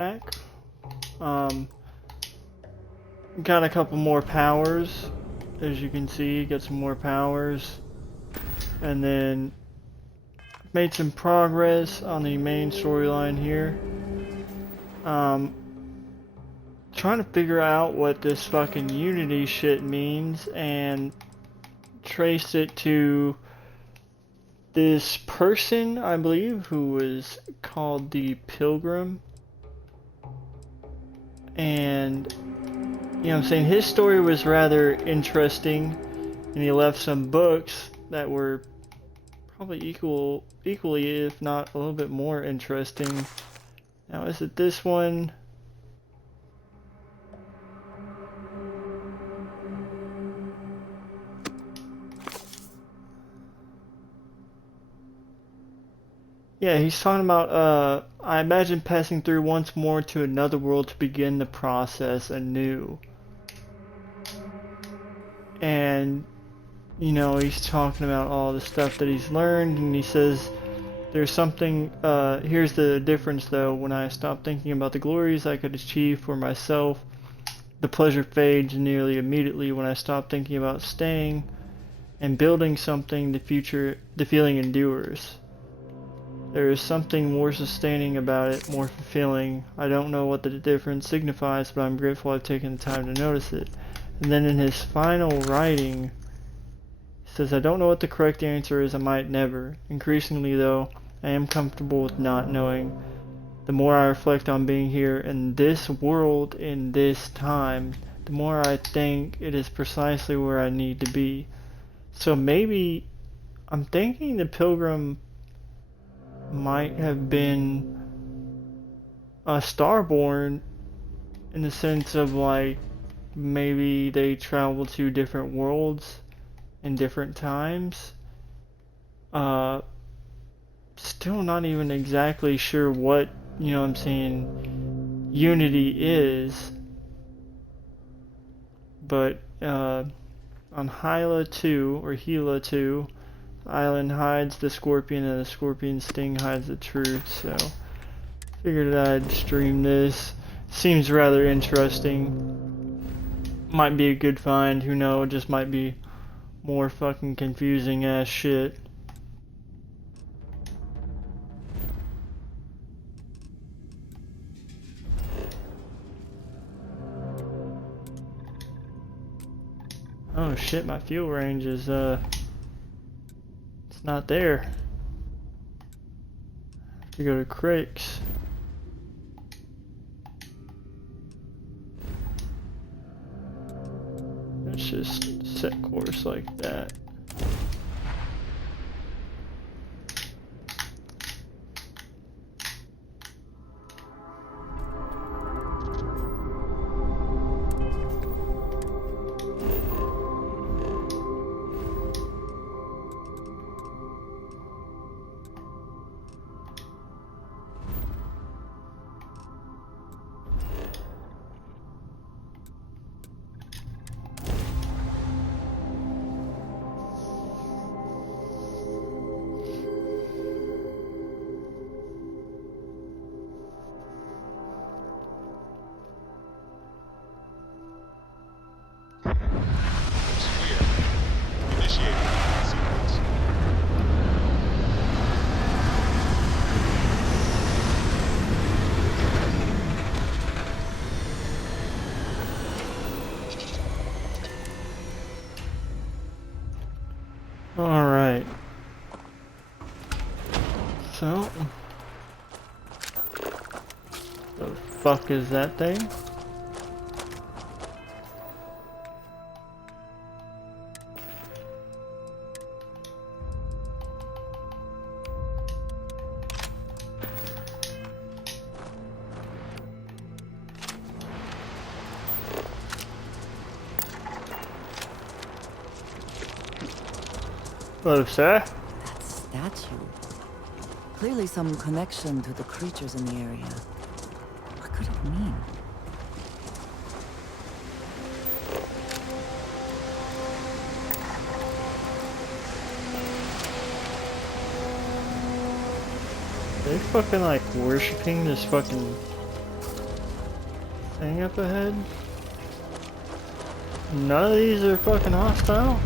back. Um, got a couple more powers, as you can see. Got some more powers, and then made some progress on the main storyline here. Trying to figure out what this fucking Unity shit means and trace it to this person, I believe, who was called the Pilgrim. And, you know what I'm saying, his story was rather interesting, and he left some books that were probably equally, if not a little bit more interesting. Now, is it this one? Yeah, he's talking about, I imagine passing through once more to another world to begin the process anew. And, you know, he's talking about all the stuff that he's learned, and he says, there's something, here's the difference though, when I stop thinking about the glories I could achieve for myself, the pleasure fades nearly immediately. When I stop thinking about staying and building something, the feeling endures. There is something more sustaining about it, more fulfilling. I don't know what the difference signifies, but I'm grateful I've taken the time to notice it. And then in his final writing, he says, I don't know what the correct answer is, I might never. Increasingly though, I am comfortable with not knowing. The more I reflect on being here in this world, in this time, the more I think it is precisely where I need to be. So maybe, I'm thinking the Pilgrim might have been a Starborn in the sense of like maybe they travel to different worlds in different times. Still not even exactly sure what, you know what I'm saying, Unity is. But on Hyla 2 or Hela 2, island hides the scorpion and the scorpion's sting hides the truth, so figured I'd stream this. Seems rather interesting. Might be a good find, who knows, just might be more fucking confusing ass shit. Oh shit, my fuel range is it's not there. Have to go to Cricks. Let's just set course like that. Alright. So, the fuck is that thing? Hello, sir. That statue. Clearly some connection to the creatures in the area. What could it mean? They fucking like worshipping this fucking Thing up ahead? None of these are fucking hostile?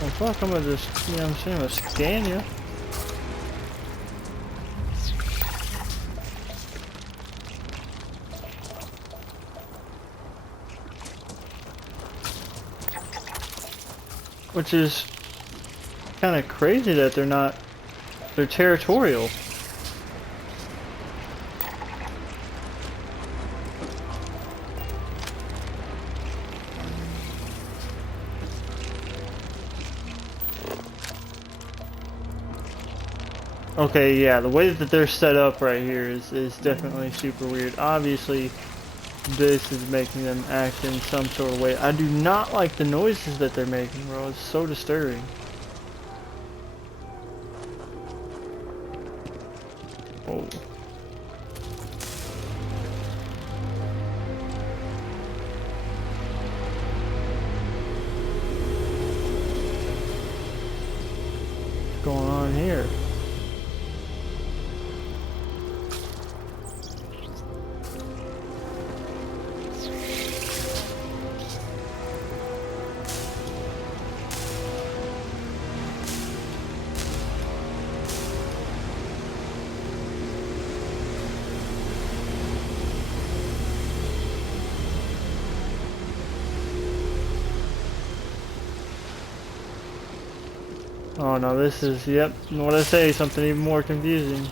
Well, fuck, I'm gonna just, you know what I'm saying, I'm gonna scan you. Which is kind of crazy that they're territorial. Okay, yeah, the way that they're set up right here is definitely super weird. Obviously, this is making them act in some sort of way. I do not like the noises that they're making, bro. It's so disturbing. Oh. What's going on here? Oh no, this is, yep, what I say, something even more confusing.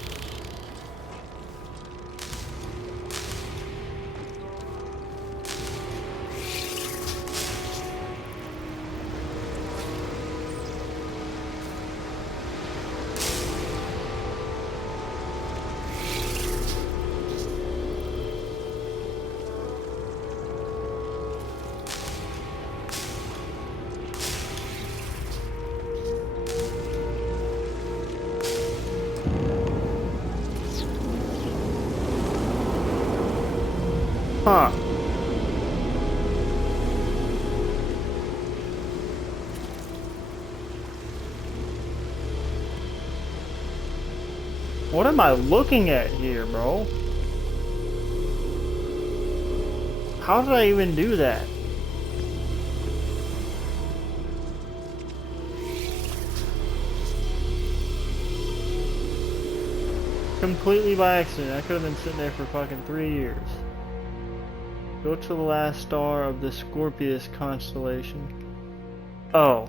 Huh. What am I looking at here, bro? How did I even do that? Completely by accident. I could have been sitting there for fucking 3 years. Go to the last star of the Scorpius constellation. Oh,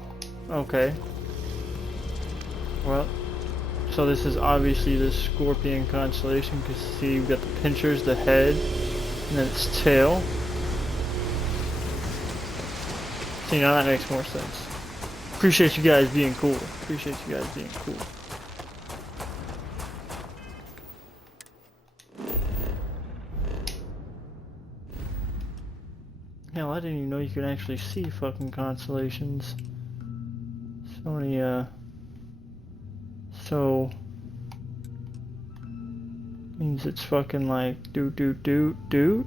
okay. Well, so this is obviously the Scorpion constellation, because see, you've got the pinchers, the head, and then its tail. See, now that makes more sense. Appreciate you guys being cool. Appreciate you guys being cool. Hell, I didn't even know you could actually see fucking constellations. So many, so means it's fucking like doot doot doot doot.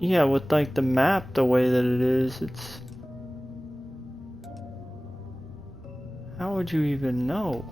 Yeah, with like the map the way that it is, it's, how would you even know?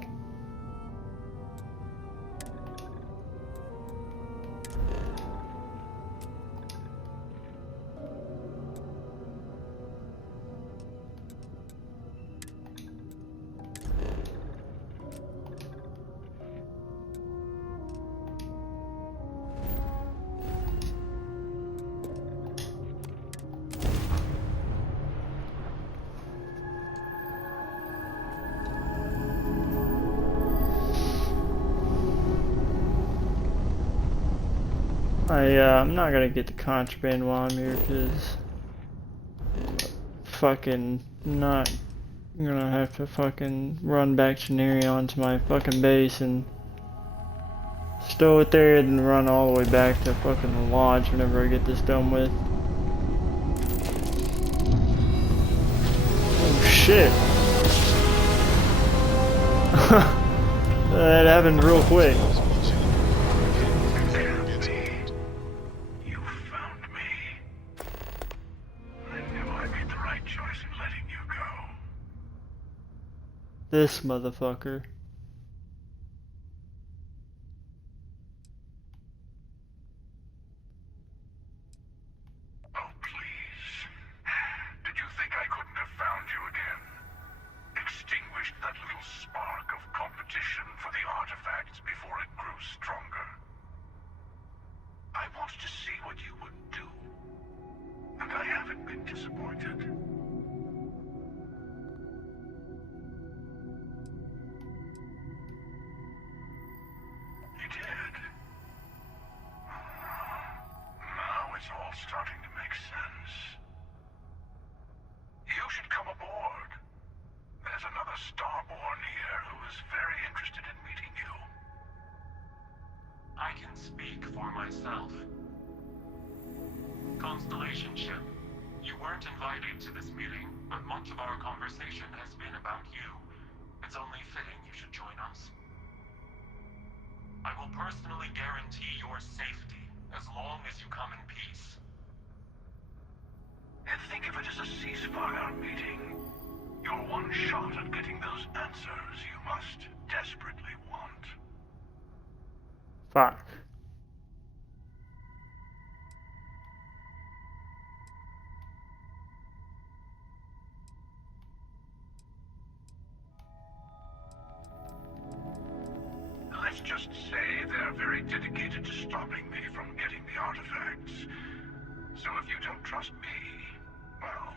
I'm not gonna get the contraband while I'm here, because fucking not gonna have to fucking run back to Nerion to my fucking base and stow it there and then run all the way back to fucking the lodge whenever I get this done with. Oh shit. That happened real quick. This motherfucker. Oh, please. Did you think I couldn't have found you again? Extinguished that little spark of competition for the artifacts before it grew stronger. I wanted to see what you would do. And I haven't been disappointed. You did. Now it's all starting to make sense. You should come aboard. There's another Starborn here who is very interested in meeting you. I can speak for myself. Constellation ship, you weren't invited to this meeting, but much of our conversation has been about you. It's only fitting you should join us. I will personally guarantee your safety as long as you come in peace. And think of it as a ceasefire meeting. Your one shot at getting those answers you must desperately want. Fuck. Let's just say they're very dedicated to stopping me from getting the artifacts. So if you don't trust me, well,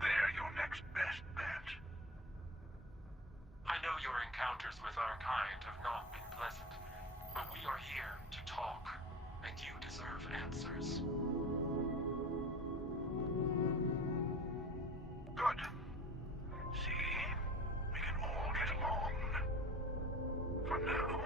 they're your next best bet. I know your encounters with our kind have not been pleasant, but we are here to talk, and you deserve answers. Good. See? We can all get along. For now.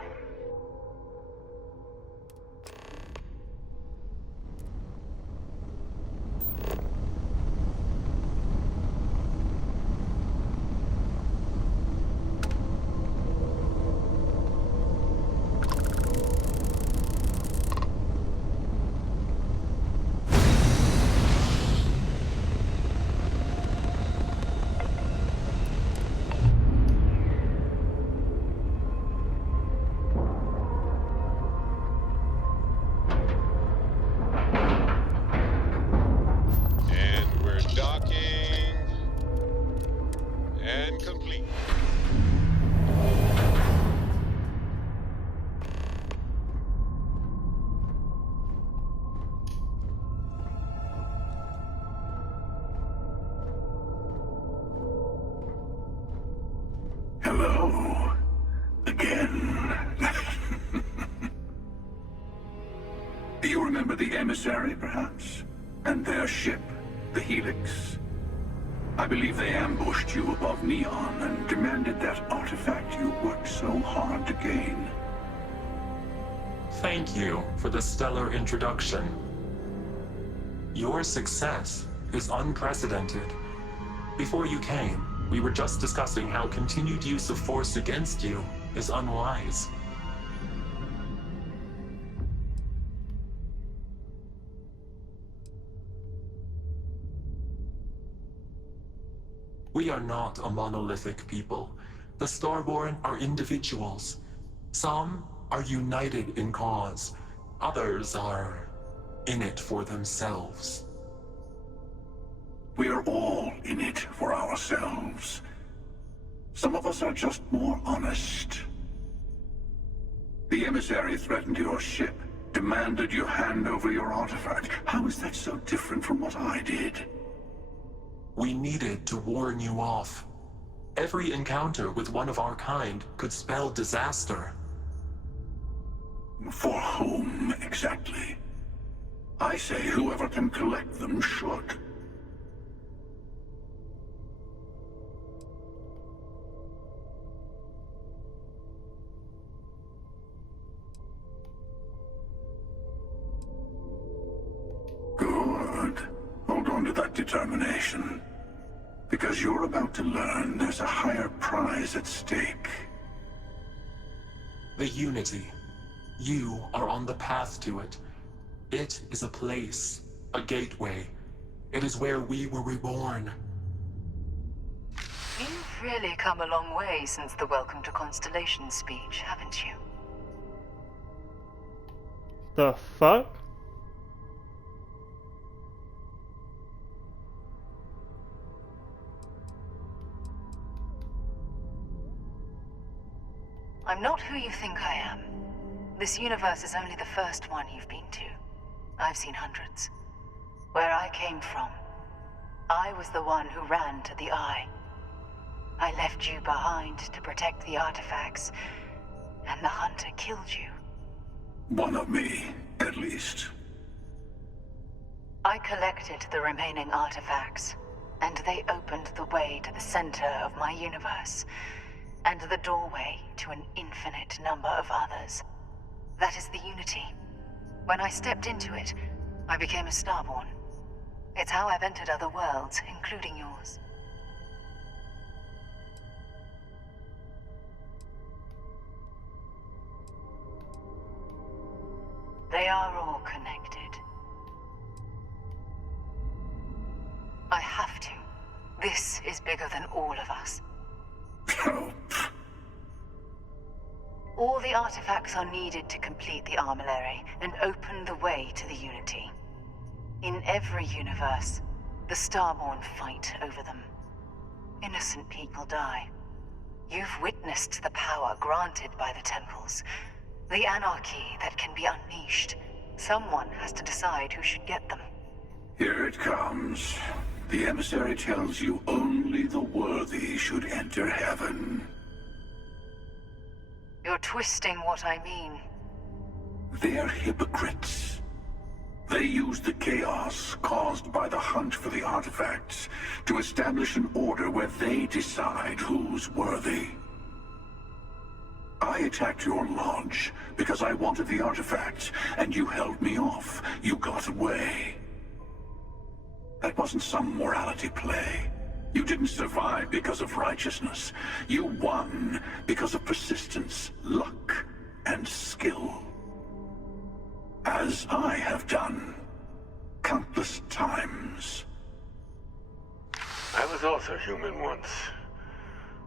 And we're docking. And complete. Hello. Again. Do you remember the emissary, perhaps? And their ship, the Helix? I believe they ambushed you above Neon and demanded that artifact you worked so hard to gain. Thank you for the stellar introduction. Your success is unprecedented. Before you came, we were just discussing how continued use of force against you is unwise. We are not a monolithic people. The Starborn are individuals. Some are united in cause. Others are in it for themselves. We are all in it for ourselves. Some of us are just more honest. The emissary threatened your ship, demanded you hand over your artifact. How is that so different from what I did? We needed to warn you off. Every encounter with one of our kind could spell disaster. For whom, exactly? I say whoever can collect them should. Good. Hold on to that determination. Because you're about to learn there's a higher prize at stake. The Unity. You are on the path to it. It is a place, a gateway. It is where we were reborn. really come a long way since the Welcome to Constellation speech, haven't you? The fuck? I'm not who you think I am. This universe is only the first one you've been to. I've seen hundreds. Where I came from, I was the one who ran to the Eye. I left you behind to protect the artifacts, and the Hunter killed you. One of me, at least. I collected the remaining artifacts, and they opened the way to the center of my universe, and the doorway to an infinite number of others. That is the Unity. When I stepped into it, I became a Starborn. It's how I've entered other worlds, including yours. They are all connected. I have to. This is bigger than all of us. Help. All the artifacts are needed to complete the armillary and open the way to the Unity. In every universe, the Starborn fight over them. Innocent people die. You've witnessed the power granted by the temples, the anarchy that can be unleashed. Someone has to decide who should get them. Here it comes. The emissary tells you only the worthy should enter heaven. You're twisting what I mean. They're hypocrites. They use the chaos caused by the hunt for the artifacts to establish an order where they decide who's worthy. I attacked your lodge because I wanted the artifacts, and you held me off. You got away. That wasn't some morality play. You didn't survive because of righteousness. You won because of persistence, luck, and skill. As I have done countless times. I was also human once.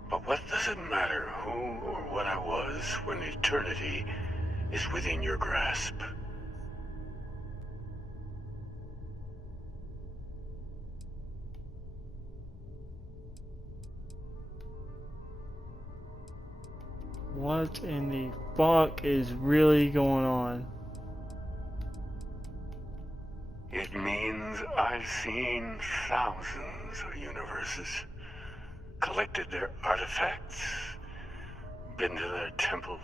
But what does it matter who or what I was when eternity is within your grasp? What in the fuck is really going on? It means I've seen thousands of universes, collected their artifacts, been to their temples.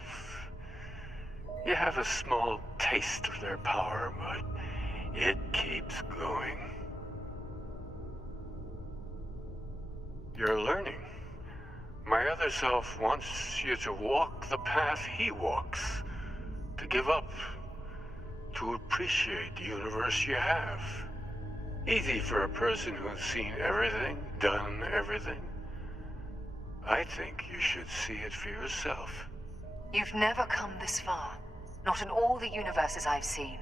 You have a small taste of their power, but it keeps going. You're learning. My other self wants you to walk the path he walks, to give up, to appreciate the universe you have. Easy for a person who's seen everything, done everything. I think you should see it for yourself. You've never come this far. Not in all the universes I've seen.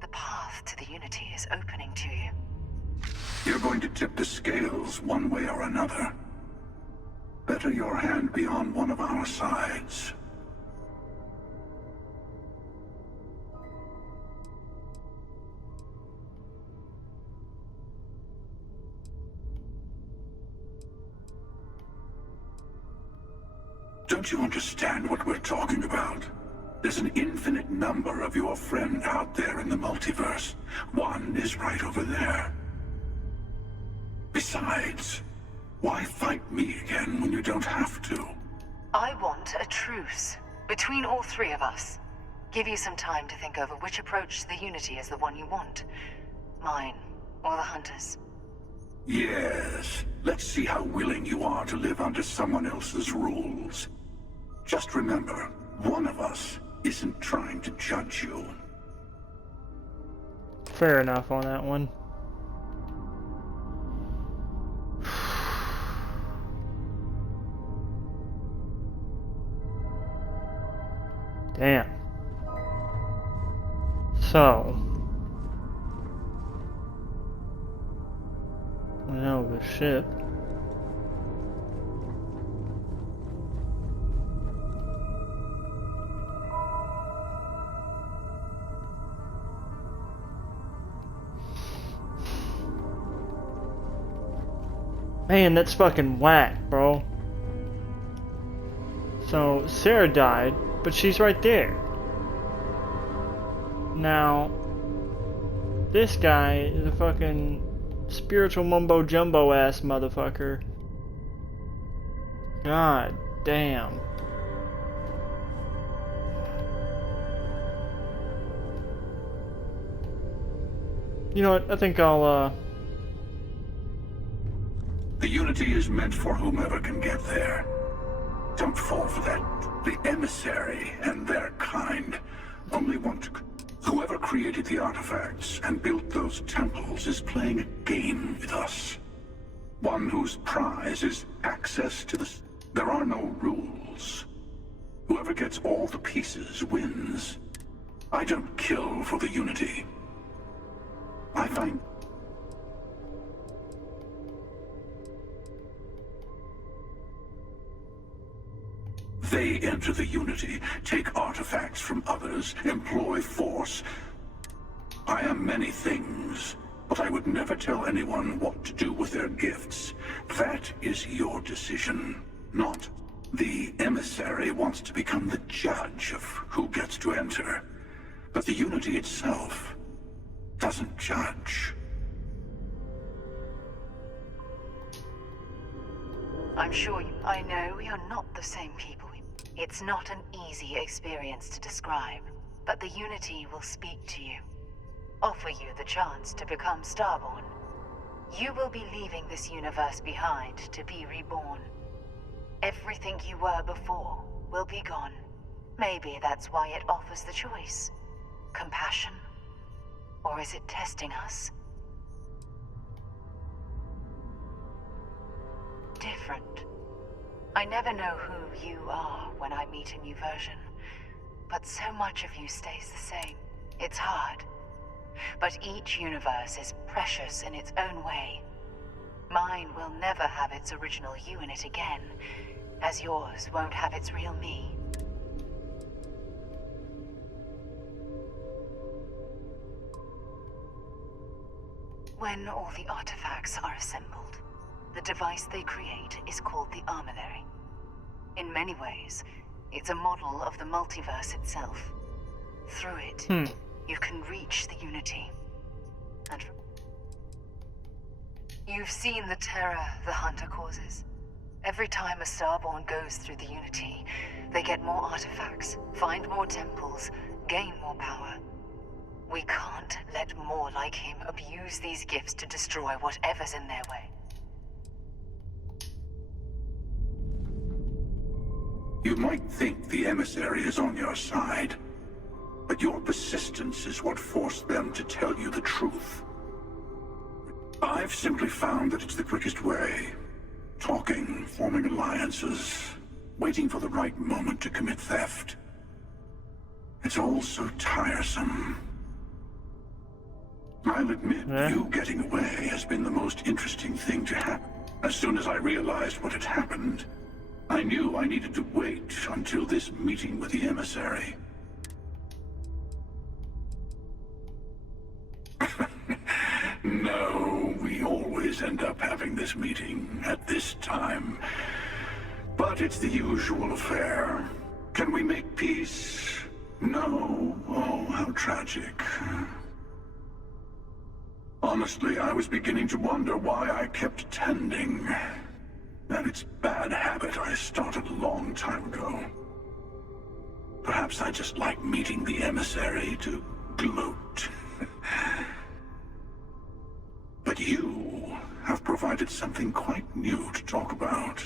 The path to the Unity is opening to you. You're going to tip the scales one way or another. Better your hand be on one of our sides. Don't you understand what we're talking about? There's an infinite number of your friend out there in the multiverse. One is right over there. Besides, why fight me again when you don't have to? I want a truce between all three of us. Give you some time to think over which approach to the Unity is the one you want. Mine, or the Hunters. Yes. Let's see how willing you are to live under someone else's rules. Just remember, one of us isn't trying to judge you. Fair enough on that one. Damn. So. I know the ship. Man, that's fucking whack, bro. So, Sarah died, but she's right there. Now, this guy is a fucking spiritual mumbo jumbo ass motherfucker. God damn. You know what? I think I'll, The Unity is meant for whomever can get there. Don't fall for that. The emissary and their kind only want to... Whoever created the artifacts and built those temples is playing a game with us. One whose prize is access to the... There are no rules. Whoever gets all the pieces wins. I don't kill for the Unity. I find... They enter the Unity, take artifacts from others, employ force. I am many things, but I would never tell anyone what to do with their gifts. That is your decision, not... The emissary wants to become the judge of who gets to enter, but the Unity itself doesn't judge. I'm sure I know we are not the same people. It's not an easy experience to describe, but the Unity will speak to you, offer you the chance to become Starborn. You will be leaving this universe behind to be reborn. Everything you were before will be gone. Maybe that's why it offers the choice. Compassion? Or is it testing us? Different. I never know who you are when I meet a new version, but so much of you stays the same. It's hard. But each universe is precious in its own way. Mine will never have its original you in it again, as yours won't have its real me. When all the artifacts are assembled, the device they create is called the Armillary. In many ways, it's a model of the multiverse itself. Through it, you can reach the Unity. And you've seen the terror the Hunter causes. Every time a Starborn goes through the Unity, they get more artifacts, find more temples, gain more power. We can't let more like him abuse these gifts to destroy whatever's in their way. You might think the emissary is on your side, but your persistence is what forced them to tell you the truth. I've simply found that it's the quickest way. Talking, forming alliances, waiting for the right moment to commit theft. It's all so tiresome. I'll admit, you getting away has been the most interesting thing to happen. As soon as I realized what had happened, I knew I needed to wait until this meeting with the emissary. No, we always end up having this meeting at this time. But it's the usual affair. Can we make peace? No. Oh, how tragic. Honestly, I was beginning to wonder why I kept attending. And it's a bad habit I started a long time ago. Perhaps I just like meeting the emissary to gloat. But you have provided something quite new to talk about.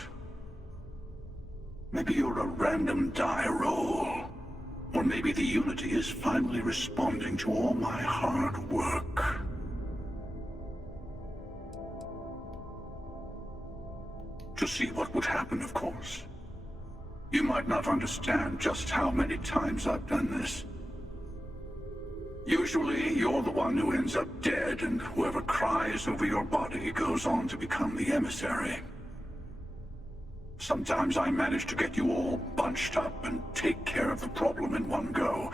Maybe you're a random die roll. Or maybe the Unity is finally responding to all my hard work. To see what would happen, of course. You might not understand just how many times I've done this. Usually, you're the one who ends up dead, and whoever cries over your body goes on to become the emissary. Sometimes I manage to get you all bunched up and take care of the problem in one go.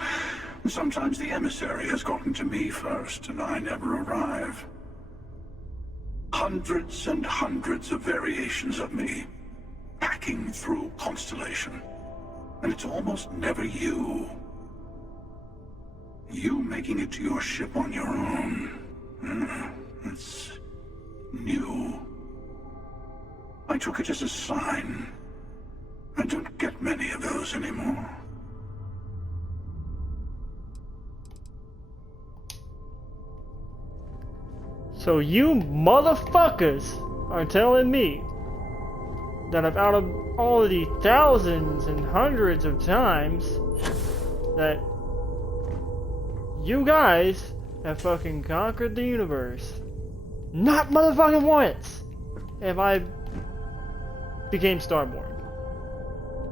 Sometimes the emissary has gotten to me first, and I never arrive. Hundreds and hundreds of variations of me, packing through Constellation. And it's almost never you. You making it to your ship on your own. It's new. I took it as a sign. I don't get many of those anymore. So you motherfuckers are telling me that out of all of the thousands and hundreds of times that you guys have fucking conquered the universe, not motherfucking once have I became Starborn.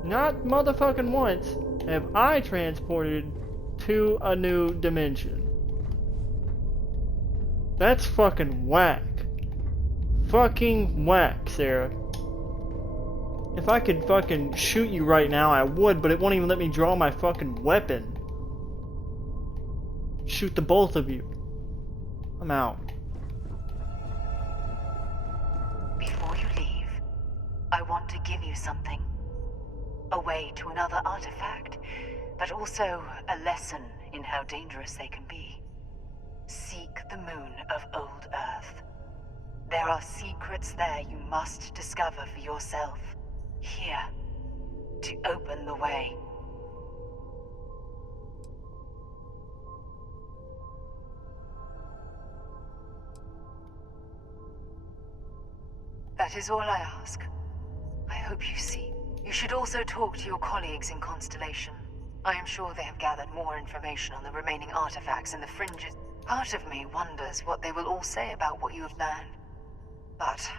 Not motherfucking once have I transported to a new dimension. That's fucking whack. Fucking whack, Sarah. If I could fucking shoot you right now, I would, but it won't even let me draw my fucking weapon. Shoot the both of you. I'm out. Before you leave, I want to give you something. A way to another artifact, but also a lesson in how dangerous they can be. Seek the moon of old Earth. There are secrets there you must discover for yourself. Here, to open the way. That is all I ask. I hope you see. You should also talk to your colleagues in Constellation. I am sure they have gathered more information on the remaining artifacts in the fringes. Part of me wonders what they will all say about what you have learned. But...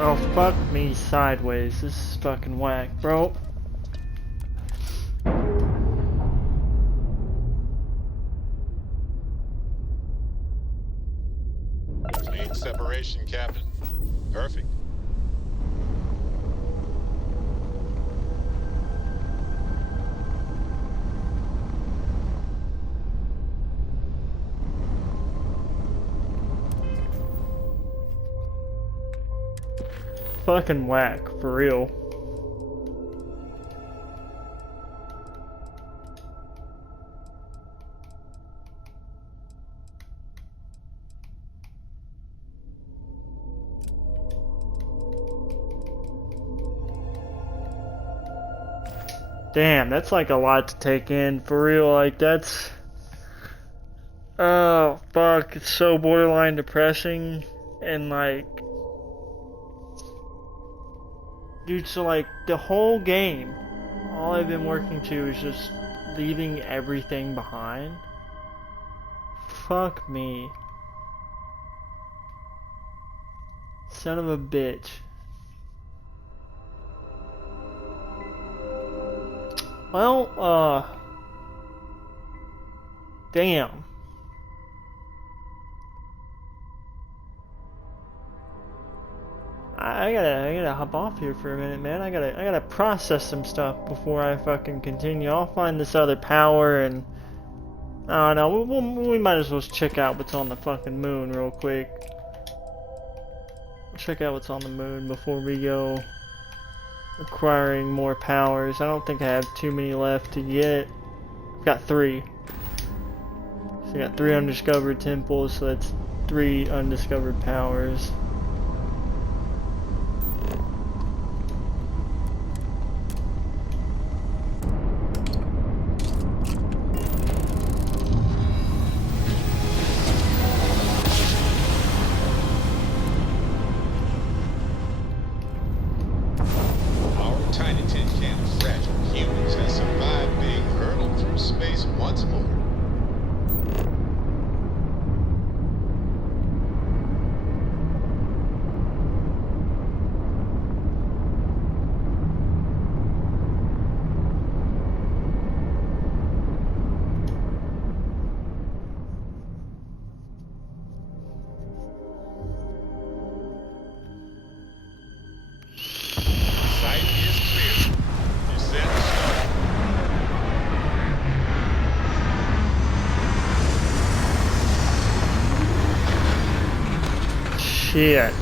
Oh, fuck me sideways. This is fucking whack, bro. Clean separation, Captain. Perfect. Fucking whack, for real. Damn, that's like a lot to take in, for real. Like, that's... Oh, fuck, it's so borderline depressing, and like... Dude, so like, the whole game, all I've been working to is just leaving everything behind. Fuck me. Son of a bitch. Well, damn. I gotta hop off here for a minute, man. I gotta process some stuff before I fucking continue. I'll find this other power and I don't know. We might as well check out what's on the fucking moon real quick. Check out what's on the moon before we go acquiring more powers. I don't think I have too many left to get. I've got 3. So I got 3 undiscovered temples, so that's 3 undiscovered powers. Shit.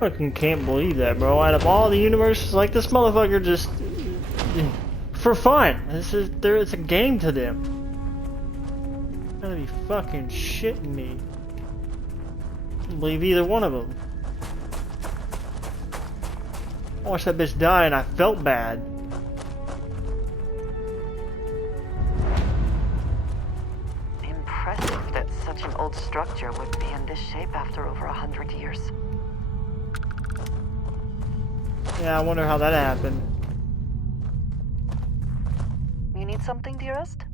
Fucking can't believe that, bro. Out of all the universes, like this motherfucker just for fun. It's a game to them. Gotta be fucking shitting me. I can't believe either one of them. I watched that bitch die and I felt bad. Impressive that such an old structure would be in this shape after over 100 years. Yeah, I wonder how that happened. You need something, dearest?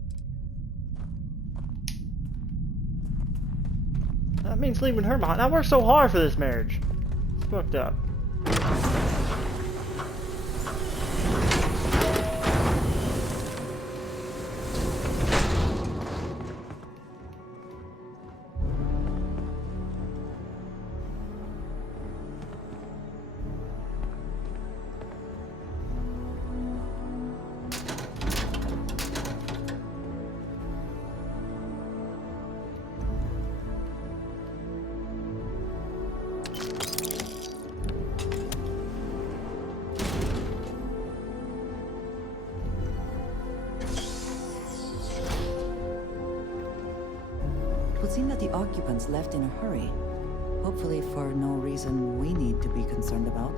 That means leaving her behind. I worked so hard for this marriage. It's fucked up. It would seem that the occupants left in a hurry. Hopefully for no reason we need to be concerned about.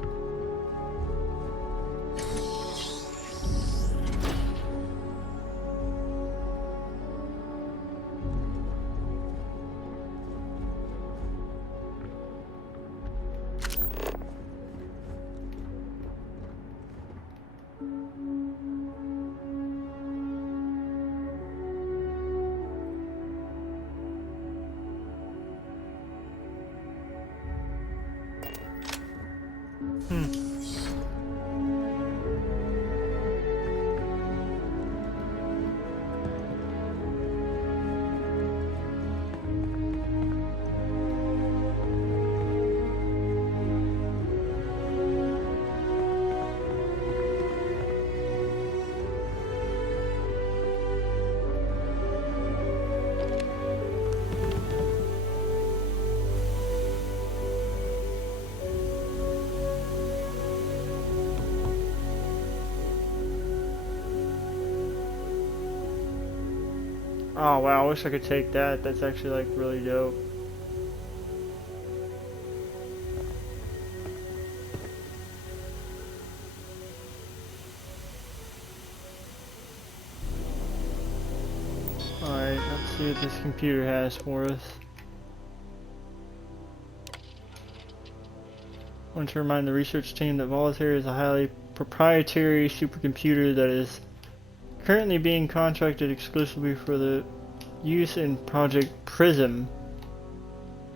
Oh wow, I wish I could take that. That's actually like really dope. Alright, let's see what this computer has for us. I want to remind the research team that Voluntary is a highly proprietary supercomputer that is currently being contracted exclusively for the use in Project Prism.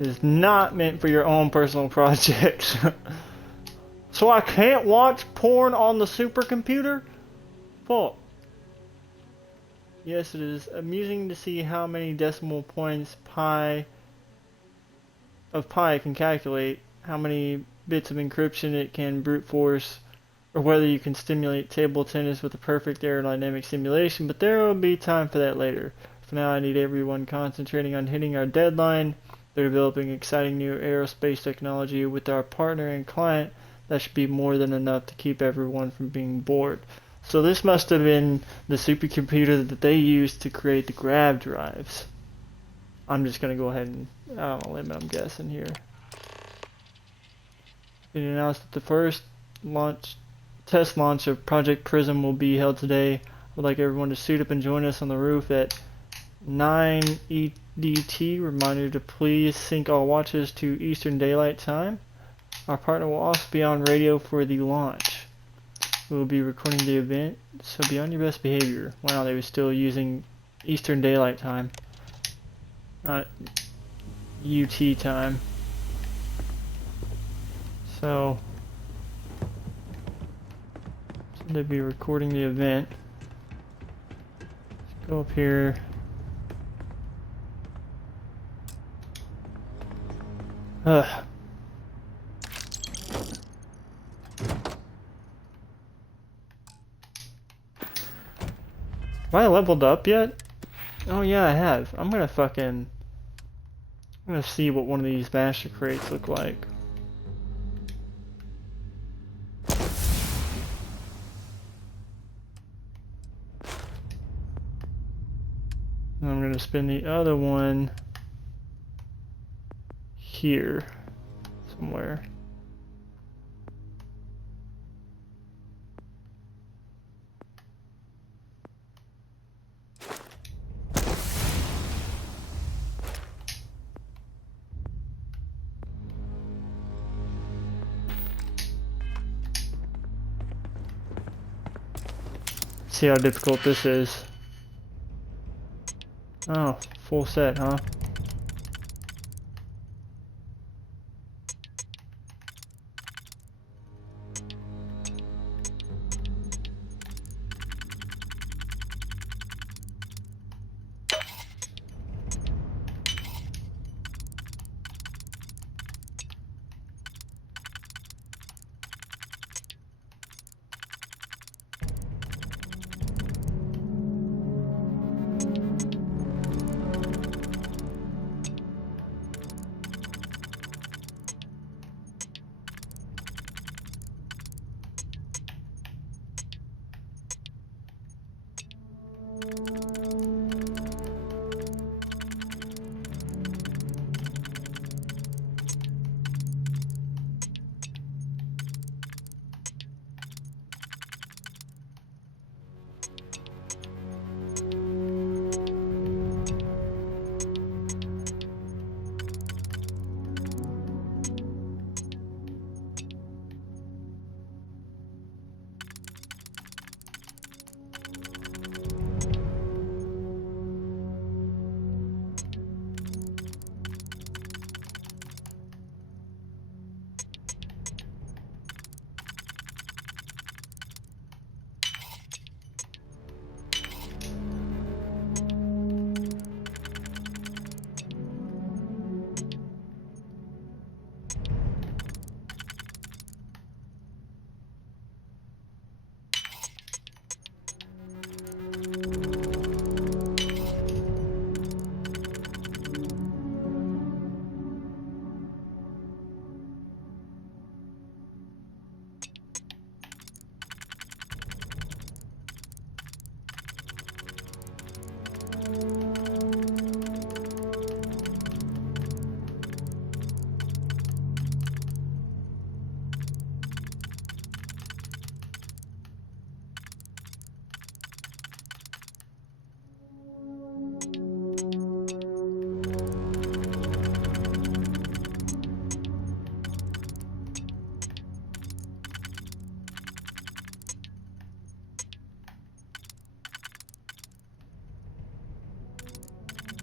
It is not meant for your own personal projects. So I can't watch porn on the supercomputer? Fuck. Yes, it is amusing to see how many decimal points pi can calculate, how many bits of encryption it can brute force, or whether you can simulate table tennis with a perfect aerodynamic simulation, but there will be time for that later. For now, I need everyone concentrating on hitting our deadline. They're developing exciting new aerospace technology with our partner and client. That should be more than enough to keep everyone from being bored. So this must have been the supercomputer that they used to create the grav drives. I'm just going to go ahead and, I don't know, limit, I'm guessing here. It announced that the first test launch of Project Prism will be held today. I would like everyone to suit up and join us on the roof at 9 EDT. Reminder to please sync all watches to Eastern Daylight Time. Our partner will also be on radio for the launch. We will be recording the event, so be on your best behavior. Wow, they were still using Eastern Daylight Time, not UT time. So they'll be recording the event. Let's go up here. Ugh. Have I leveled up yet? Oh yeah, I have. I'm gonna see what one of these master crates look like. And I'm gonna spin the other one here somewhere. See how difficult this is. Oh, full set, huh?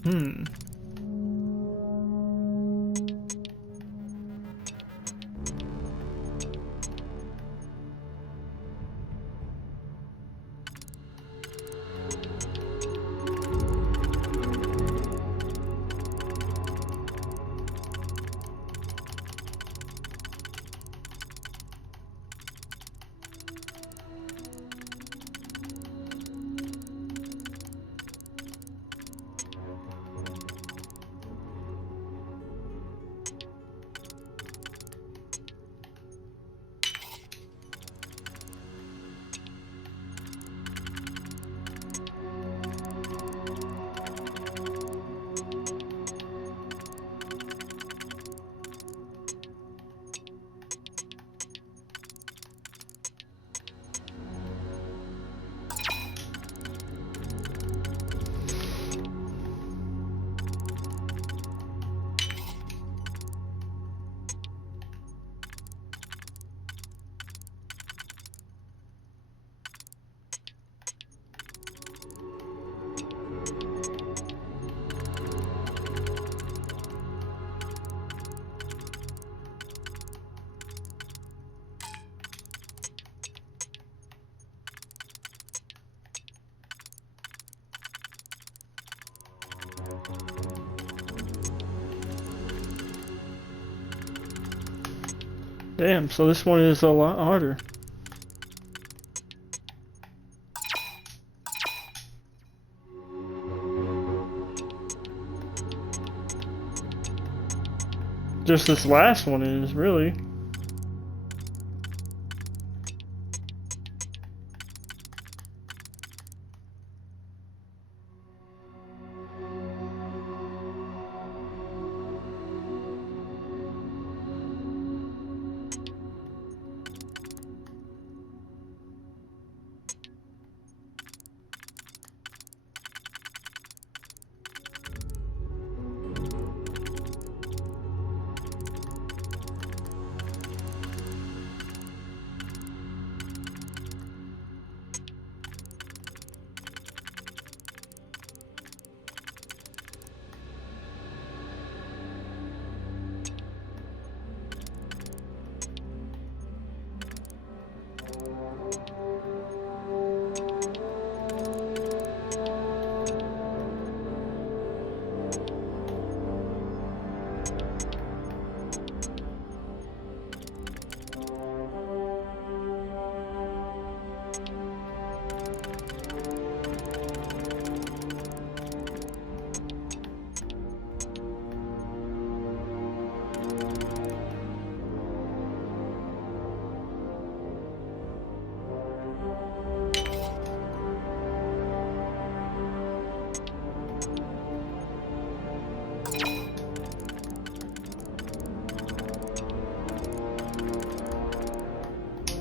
Hmm. Damn, so this one is a lot harder. Just this last one is, really.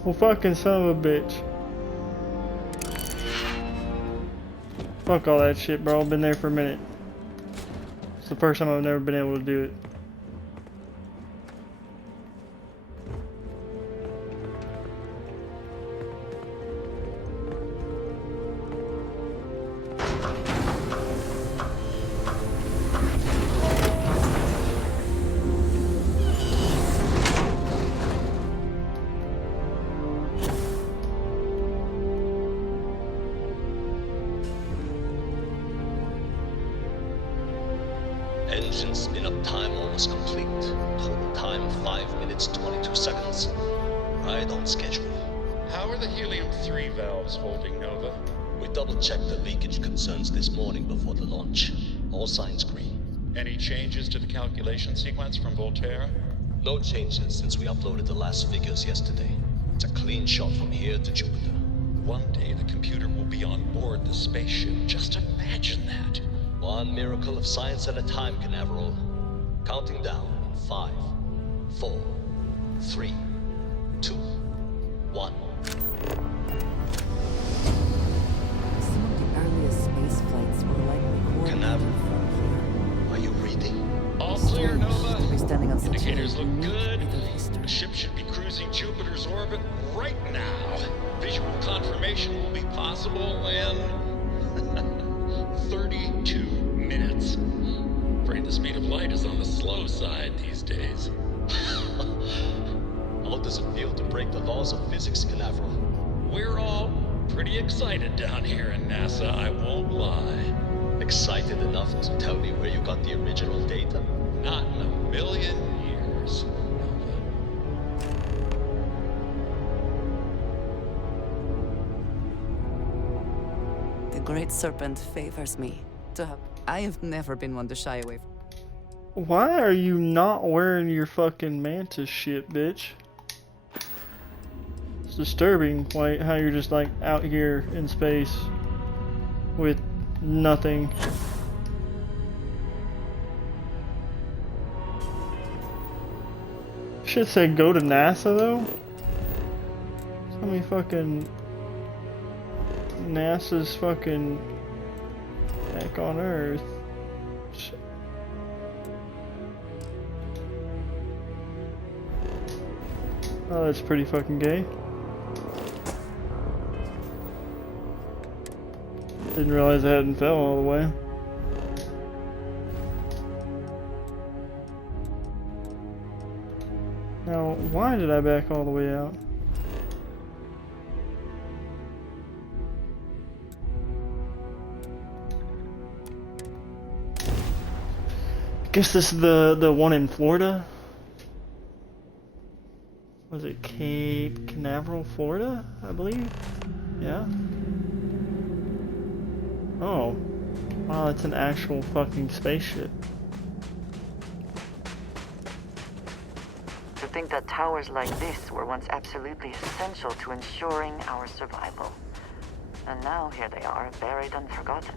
Well, fucking son of a bitch. Fuck all that shit, bro. I've been there for a minute. It's the first time I've never been able to do it. Engine spin-up time almost complete. Total time 5 minutes 22 seconds. Right on schedule. How are the helium-3 valves holding, Nova? We double-checked the leakage concerns this morning before the launch. All signs green. Any changes to the calculation sequence from Volterra? No changes since we uploaded the last figures yesterday. It's a clean shot from here to Jupiter. One day the computer will be on board the spaceship. Just imagine that. One miracle of science at a time, Canaveral. Counting down in 5, 4, 3, 2, 1. Some of the earliest space flights were likely coordinated Canaveral. from here. Are you reading? All clear, Nova. We're standing on such Indicators a look unique good. bit of history. The ship should be cruising Jupiter's orbit right now. Visual confirmation will be possible in 32 minutes. Afraid the speed of light is on the slow side these days. How does it feel to break the laws of physics, Canaveral? We're all pretty excited down here in NASA, I won't lie. Excited enough to tell me where you got the original data? Not in a million years. The Great Serpent favors me. I have never been one to shy away from. Why are you not wearing your fucking mantis shit, bitch? It's disturbing, like, how you're just, like, out here in space with nothing. Shit said go to NASA, though? How many fucking... NASA's fucking... back on Earth. Shit. Oh, that's pretty fucking gay. Didn't realize I hadn't fell all the way. Now, why did I back all the way out? Guess this is the one in Florida. Was it Cape Canaveral, Florida? I believe. Yeah. Oh. Wow, it's an actual fucking spaceship. think that towers like this were once absolutely essential to ensuring our survival. And now here they are, buried and forgotten.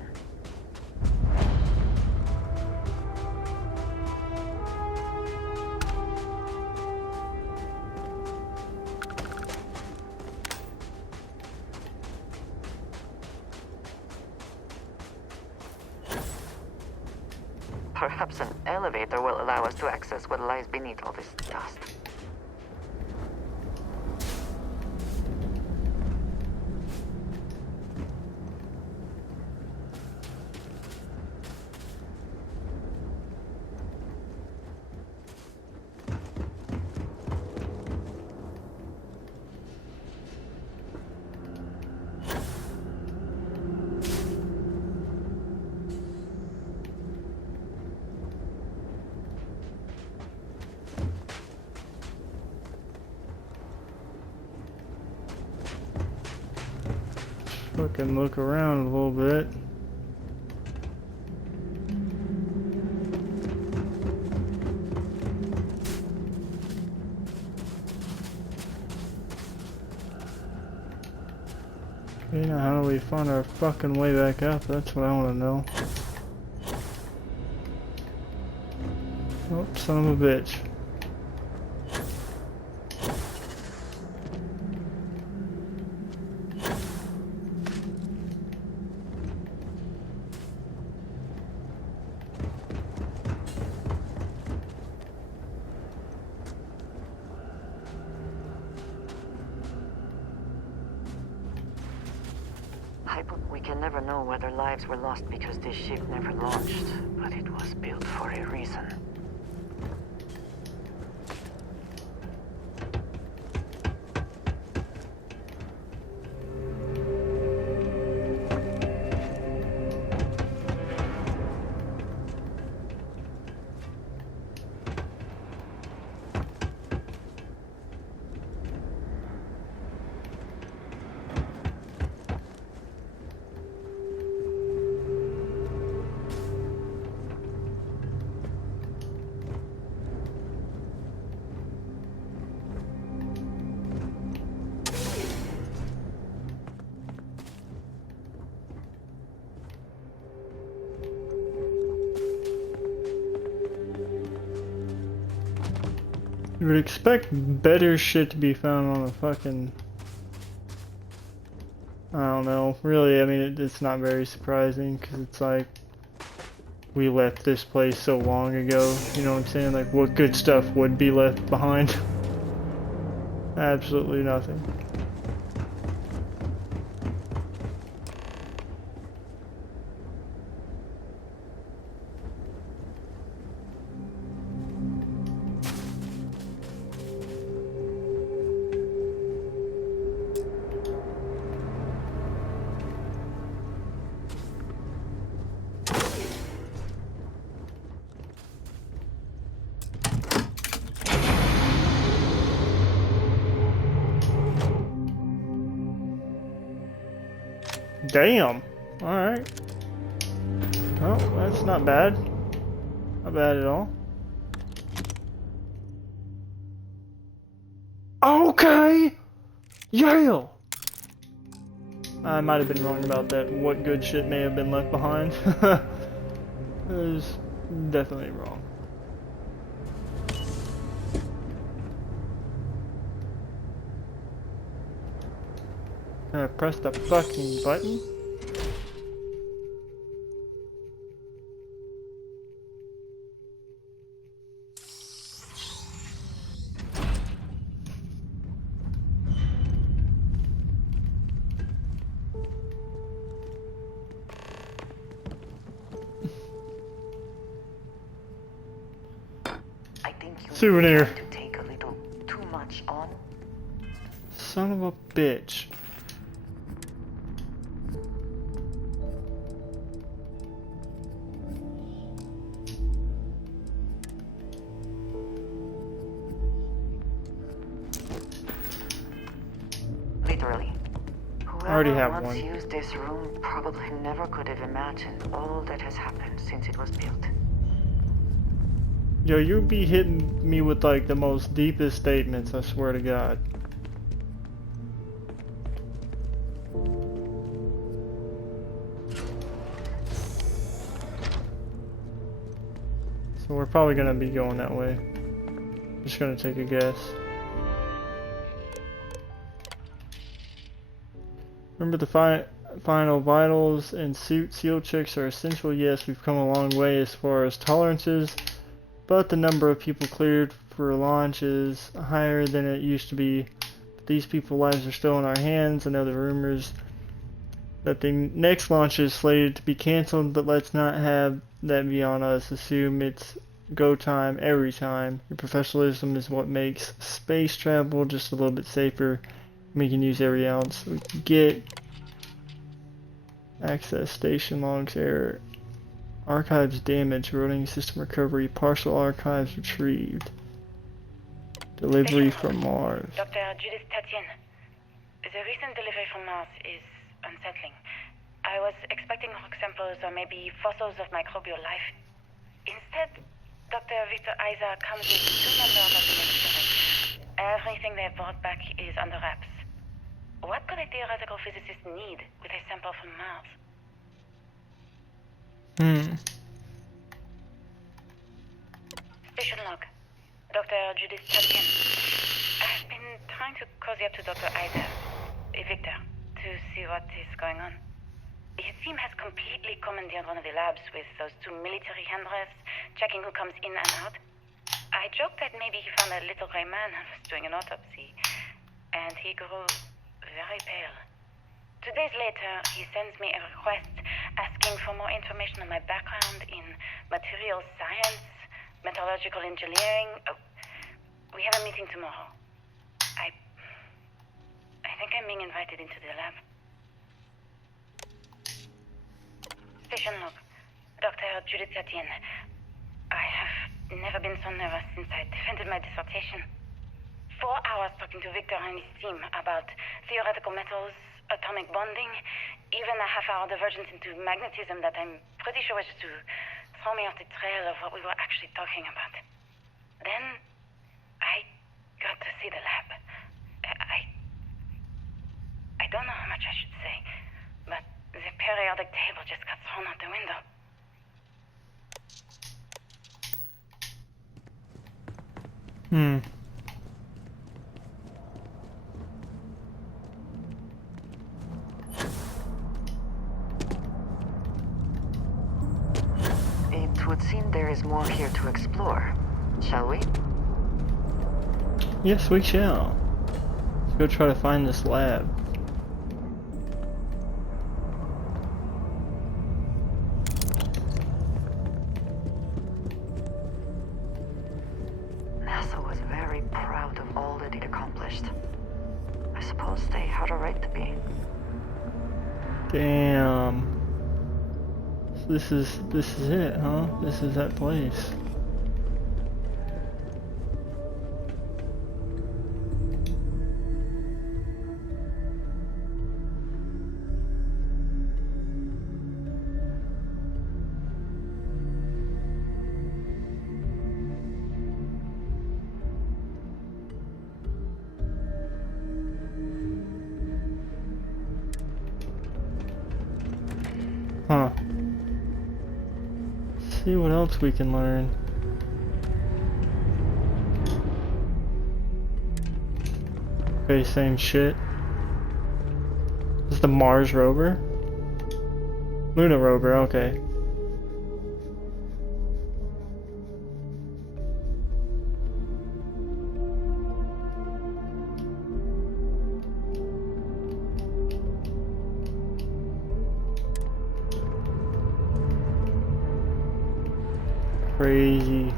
Perhaps an elevator will allow us to access what lies beneath all this dust. Fucking look around a little bit. Okay, now how do we find our fucking way back up? That's what I want to know. Oh, son of a bitch. We can never know whether lives were lost because this ship never launched, but it was built for a reason. You would expect better shit to be found on a fucking... I don't know. Really, I mean, it's not very surprising, because it's like... We left this place so long ago, you know what I'm saying? Like, what good stuff would be left behind? Absolutely nothing. Damn. Alright. Oh, that's not bad. Not bad at all. Okay! Yeah! I might have been wrong about that. What good shit may have been left behind. I was definitely wrong. Can I press the fucking button? I think you Souvenir. to take a little too much on. Son of a bitch. Literally. I already Whoever have once one. used this room probably never could have imagined all that has happened since it was built. Yo, you be hitting me with like the most deepest statements, I swear to God. So we're probably gonna be going that way. Just gonna take a guess. Remember the final vitals and suit seal checks are essential. Yes, we've come a long way as far as tolerances, but the number of people cleared for launch is higher than it used to be. These people's lives are still in our hands. I know the rumors that the next launch is slated to be canceled, but let's not have that be on us. Assume it's go time every time. Your professionalism is what makes space travel just a little bit safer. We can use every ounce we can get. Access station logs error. Archives damaged. Running system recovery. Partial archives retrieved. Delivery from Mars. Dr. Judith Tatien. The recent delivery from Mars is unsettling. I was expecting rock samples or maybe fossils of microbial life. Instead, Dr. Victor Isa comes with 2 members of the military. Everything they brought back is under wraps. What could a theoretical physicist need with a sample from Mars? Station log. Dr. Judith Tatien. I've been trying to cozy up to Dr. Isa, Victor, to see what is going on. His team has completely commandeered one of the labs with those 2 military handlers, checking who comes in and out. I joked that maybe he found a little gray man and was doing an autopsy, and he grew very pale. 2 days later, he sends me a request asking for more information on my background in materials science, metallurgical engineering. Oh, we have a meeting tomorrow. I think I'm being invited into the lab. Station log. Dr. Judith Tatien. I have never been so nervous since I defended my dissertation. 4 hours talking to Victor and his team about theoretical metals, atomic bonding, even a half-hour divergence into magnetism that I'm pretty sure was to throw me off the trail of what we were actually talking about. Then, I got to see the lab. I don't know how much I should say, but the periodic table just got thrown out the window. It would seem there is more here to explore. Shall we? Yes, we shall. Let's go try to find this lab. NASA was very proud of all that it accomplished. I suppose they had a right to be. Damn. So this is it, huh? This is that place. Huh. See what else we can learn. Okay, same shit. This is the Mars rover? Luna rover, okay. Crazy.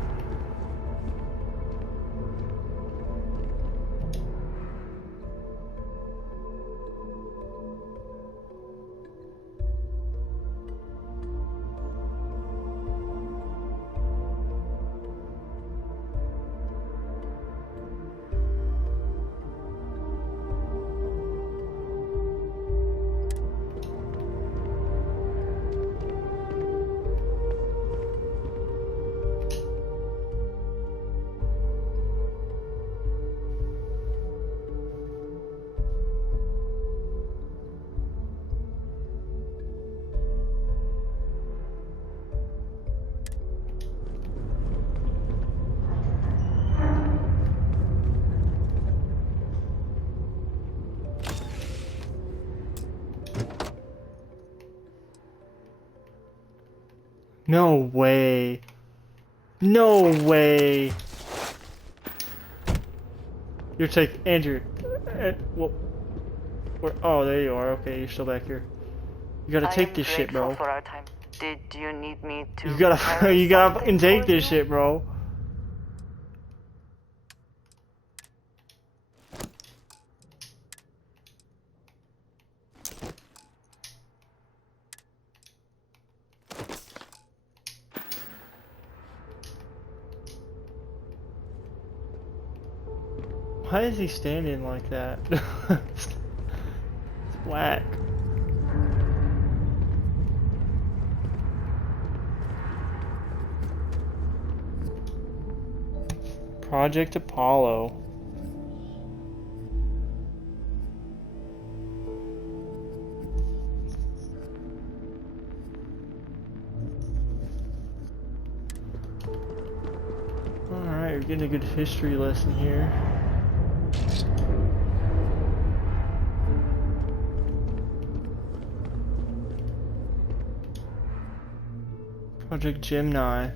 No way. No way. You're taking Andrew. Well, oh, there you are. Okay, you're still back here. You gotta take this shit, bro. For our time. Did you need me to? You gotta, you gotta fucking take this shit, bro. Why is he standing like that? It's whack. Project Apollo. Alright, we're getting a good history lesson here. Project Gemini.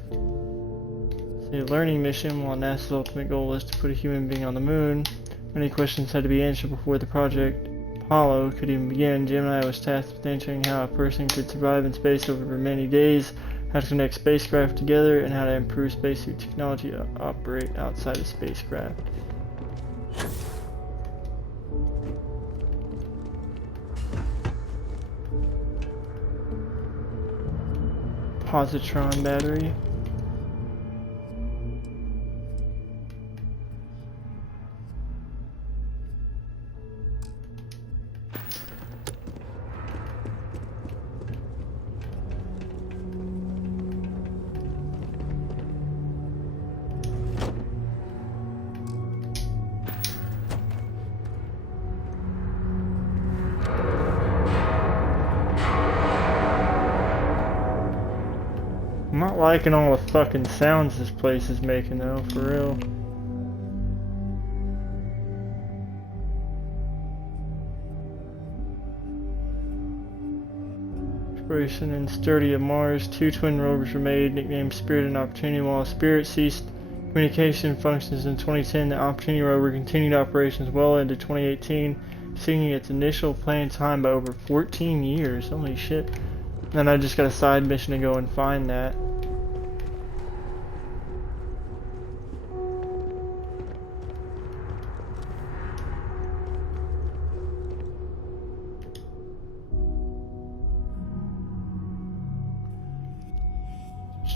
A learning mission, while NASA's ultimate goal is to put a human being on the moon. Many questions had to be answered before the project Apollo could even begin. Gemini was tasked with answering how a person could survive in space over many days, how to connect spacecraft together, and how to improve spacesuit technology to operate outside of spacecraft. Positron battery. I'm not liking all the fucking sounds this place is making though, for real. Exploration and Sturdy of Mars. 2 twin rovers were made, nicknamed Spirit and Opportunity. While Spirit ceased communication functions in 2010, the Opportunity rover continued operations well into 2018, exceeding its initial planned time by over 14 years. Holy shit. Then I just got a side mission to go and find that.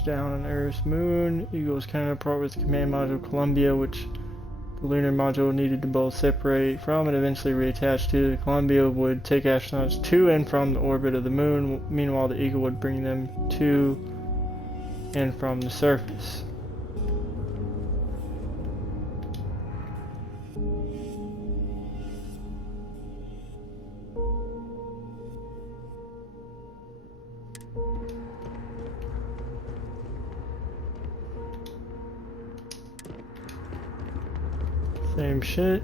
Down on Earth's moon. Eagle was counterpart with command module Columbia, which the lunar module needed to both separate from and eventually reattach to. The Columbia would take astronauts to and from the orbit of the moon. Meanwhile, the Eagle would bring them to and from the surface. Same shit.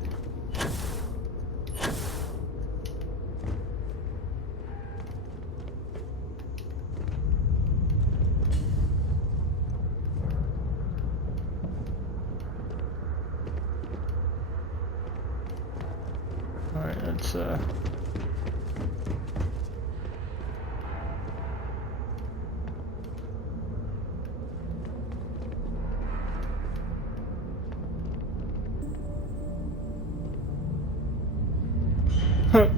Alright, let's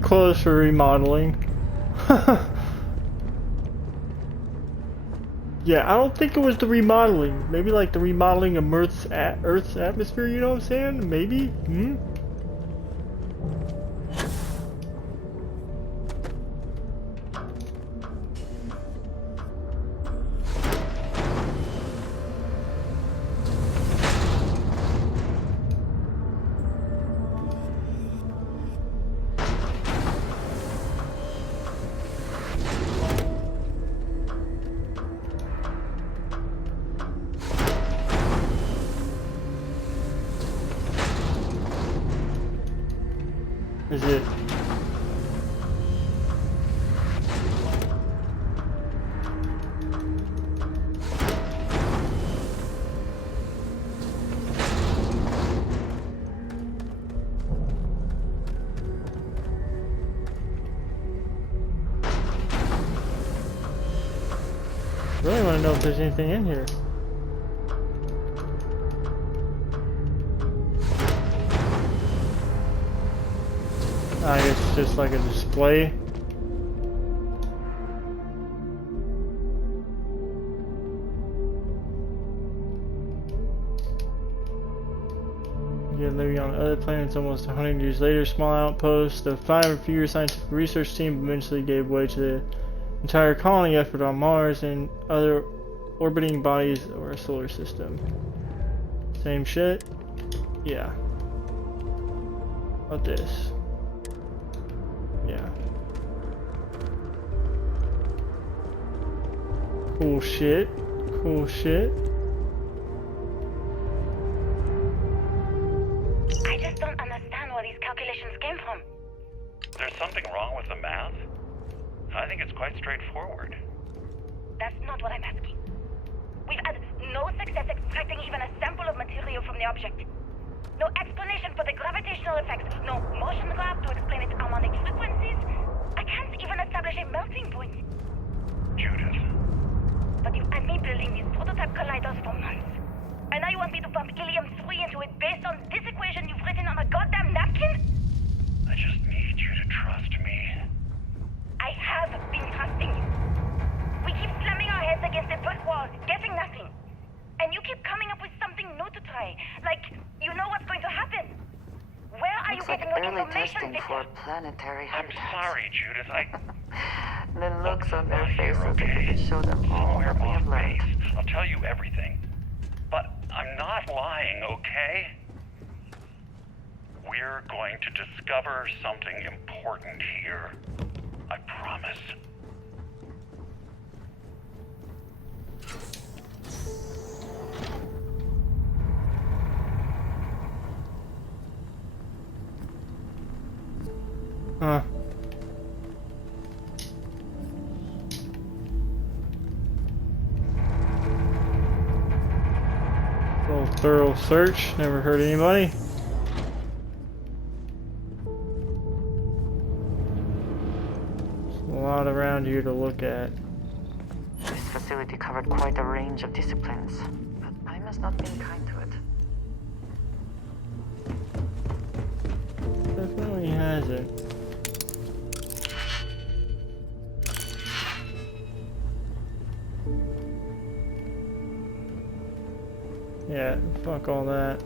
close for remodeling. Yeah, I don't think it was the remodeling. Maybe like the remodeling of Earth's atmosphere, you know what I'm saying? Maybe? Is it? want to know if there's anything in here. I guess it's just like a display. Yet living on other planets almost 100 years later, small outpost, the 5 or fewer scientific research team eventually gave way to the entire colony effort on Mars and other orbiting bodies of our solar system. Same shit? Yeah. What this? Yeah. Cool shit. Cool shit. I just don't understand where these calculations came from. There's something wrong with the math? I think it's quite straightforward. That's not what I'm asking. We've had no success extracting even a sample of material from the object. No explanation for the gravitational effects. No motion graph to explain its harmonic frequencies. I can't even establish a melting point. Judith. But you've had me building these prototype colliders for months. And now you want me to pump helium-3 into it based on this equation you've written on a goddamn napkin? I just need you to trust me. I have been trusting you. We keep slamming our heads against a brick wall, getting nothing. And you keep coming up with something new to try. Like, you know what's going to happen. Where are you getting your early information, testing for planetary I'm habitats. sorry, Judith. The looks on their Here, faces okay? show them all Somewhere that we have off learned. base. I'll tell you everything. But I'm not lying, okay? We're going to discover something important here. I promise. Huh. Little thorough search, never hurt anybody. There's a lot around here to look at. This facility covered quite a range of disciplines, but I must not be kind to it. Definitely hasn't. Yeah, fuck all that.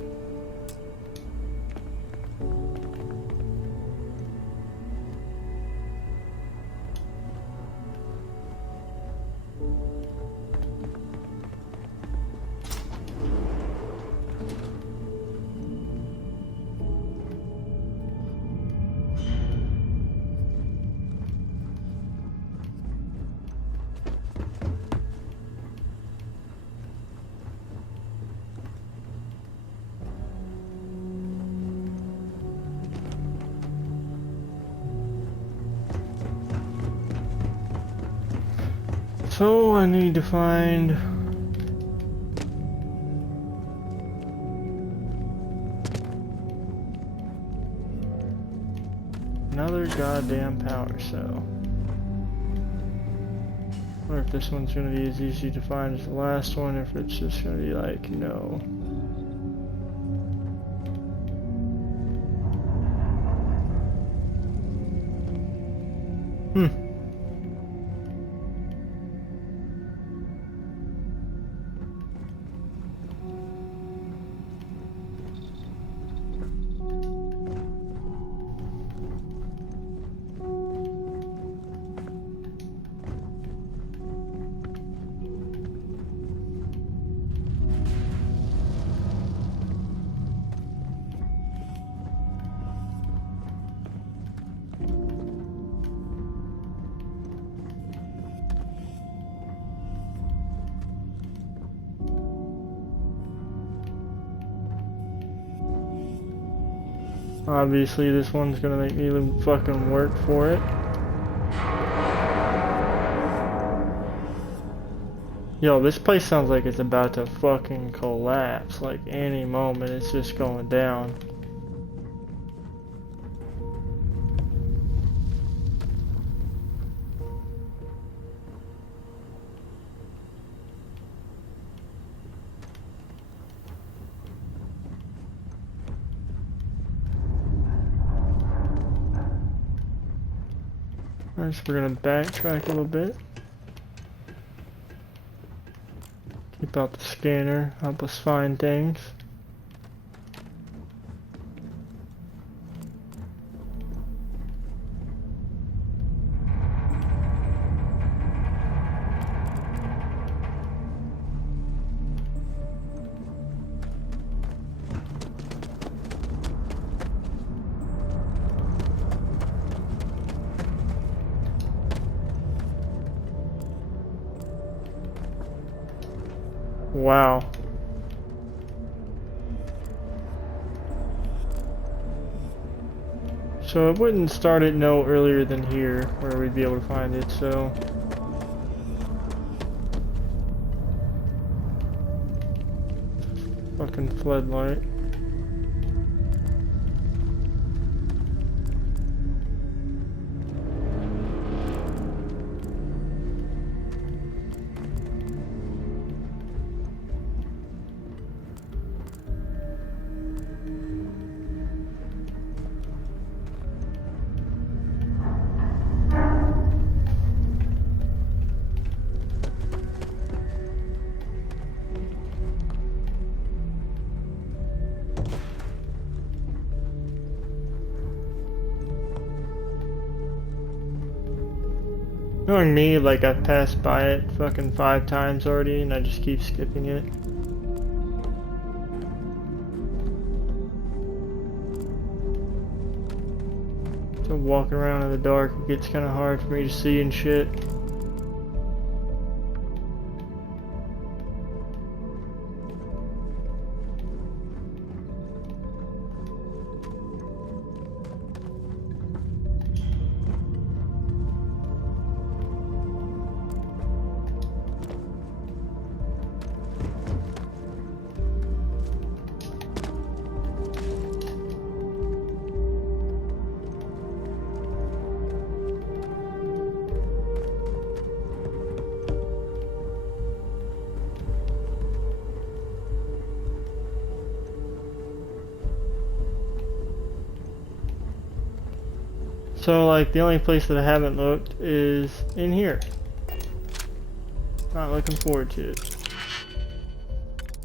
So I need to find another goddamn power cell. Or if this one's gonna be as easy to find as the last one, if it's just gonna be like, you know. Obviously this one's gonna make me fucking work for it. Yo, this place sounds like it's about to fucking collapse. Like any moment it's just going down. Alright, so we're gonna backtrack a little bit. Keep out the scanner, help us find things. Wow. So it wouldn't start it no earlier than here, where we'd be able to find it, so... Fucking floodlight. Knowing me, like I've passed by it fucking 5 times already and I just keep skipping it. So walking around in the dark, it gets kinda hard for me to see and shit. So, like, the only place that I haven't looked is in here. Not looking forward to it.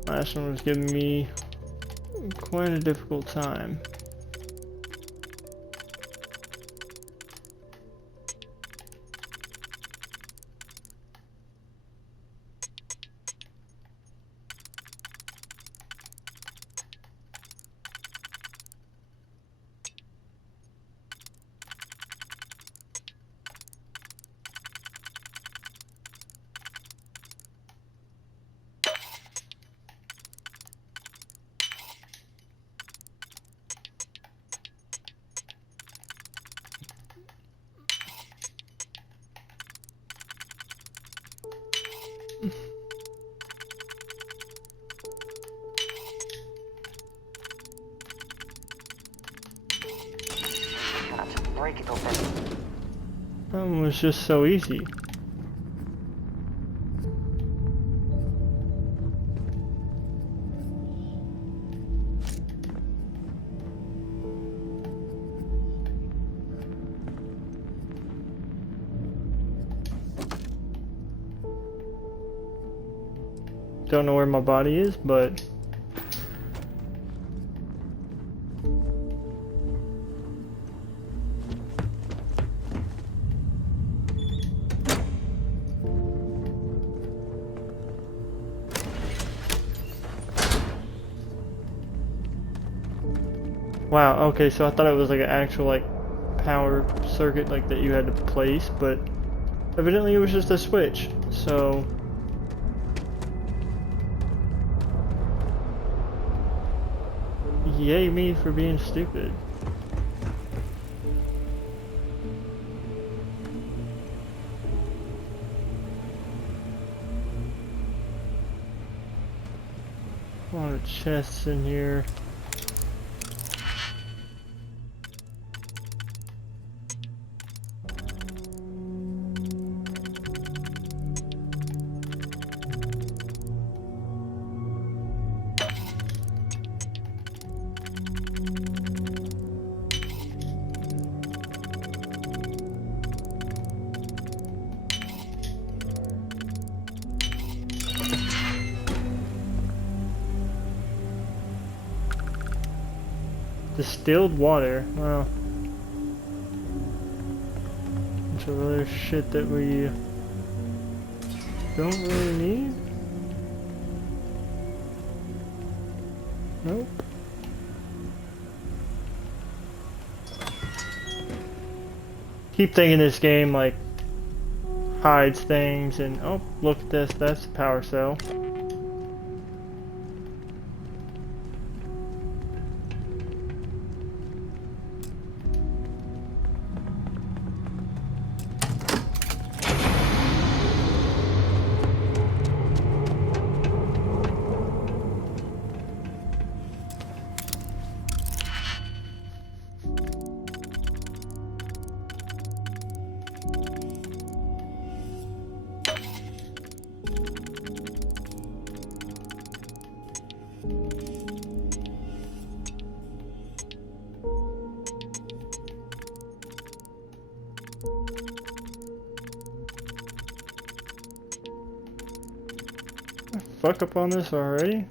Last one was giving me quite a difficult time. Break it open. That one was just so easy. Don't know where my body is, but wow, okay, so I thought it was like an actual like power circuit like that you had to place, but evidently it was just a switch. So yay me for being stupid. A lot of chests in here. Distilled water. Wow. Bunch of other shit that we don't really need. Nope. Keep thinking this game like hides things and oh look at this, that's the power cell. Fuck up on this already?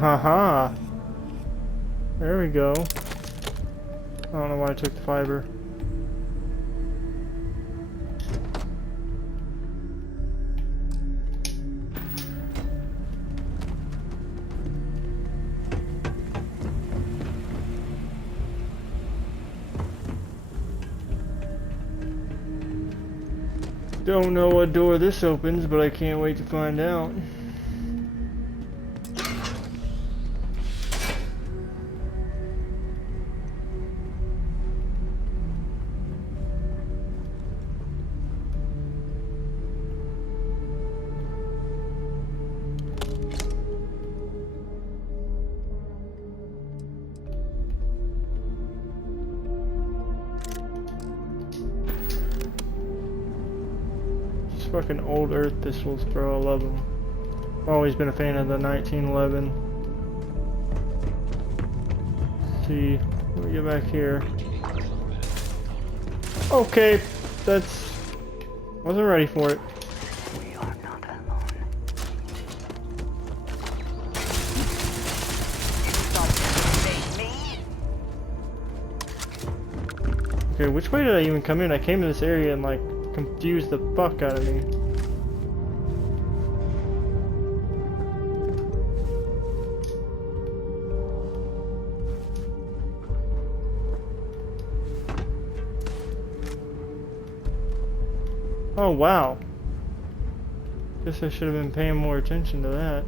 Haha. There we go. I don't know why I took the fiber. Don't know what door this opens, but I can't wait to find out. Fucking old Earth pistols, bro. I love them. Always been a fan of the 1911. Let's see, let me get back here. Okay, that's. Wasn't ready for it. We are not alone. Okay, which way did I even come in? I came to this area and like confused the fuck out of me. Oh wow. Guess I should have been paying more attention to that.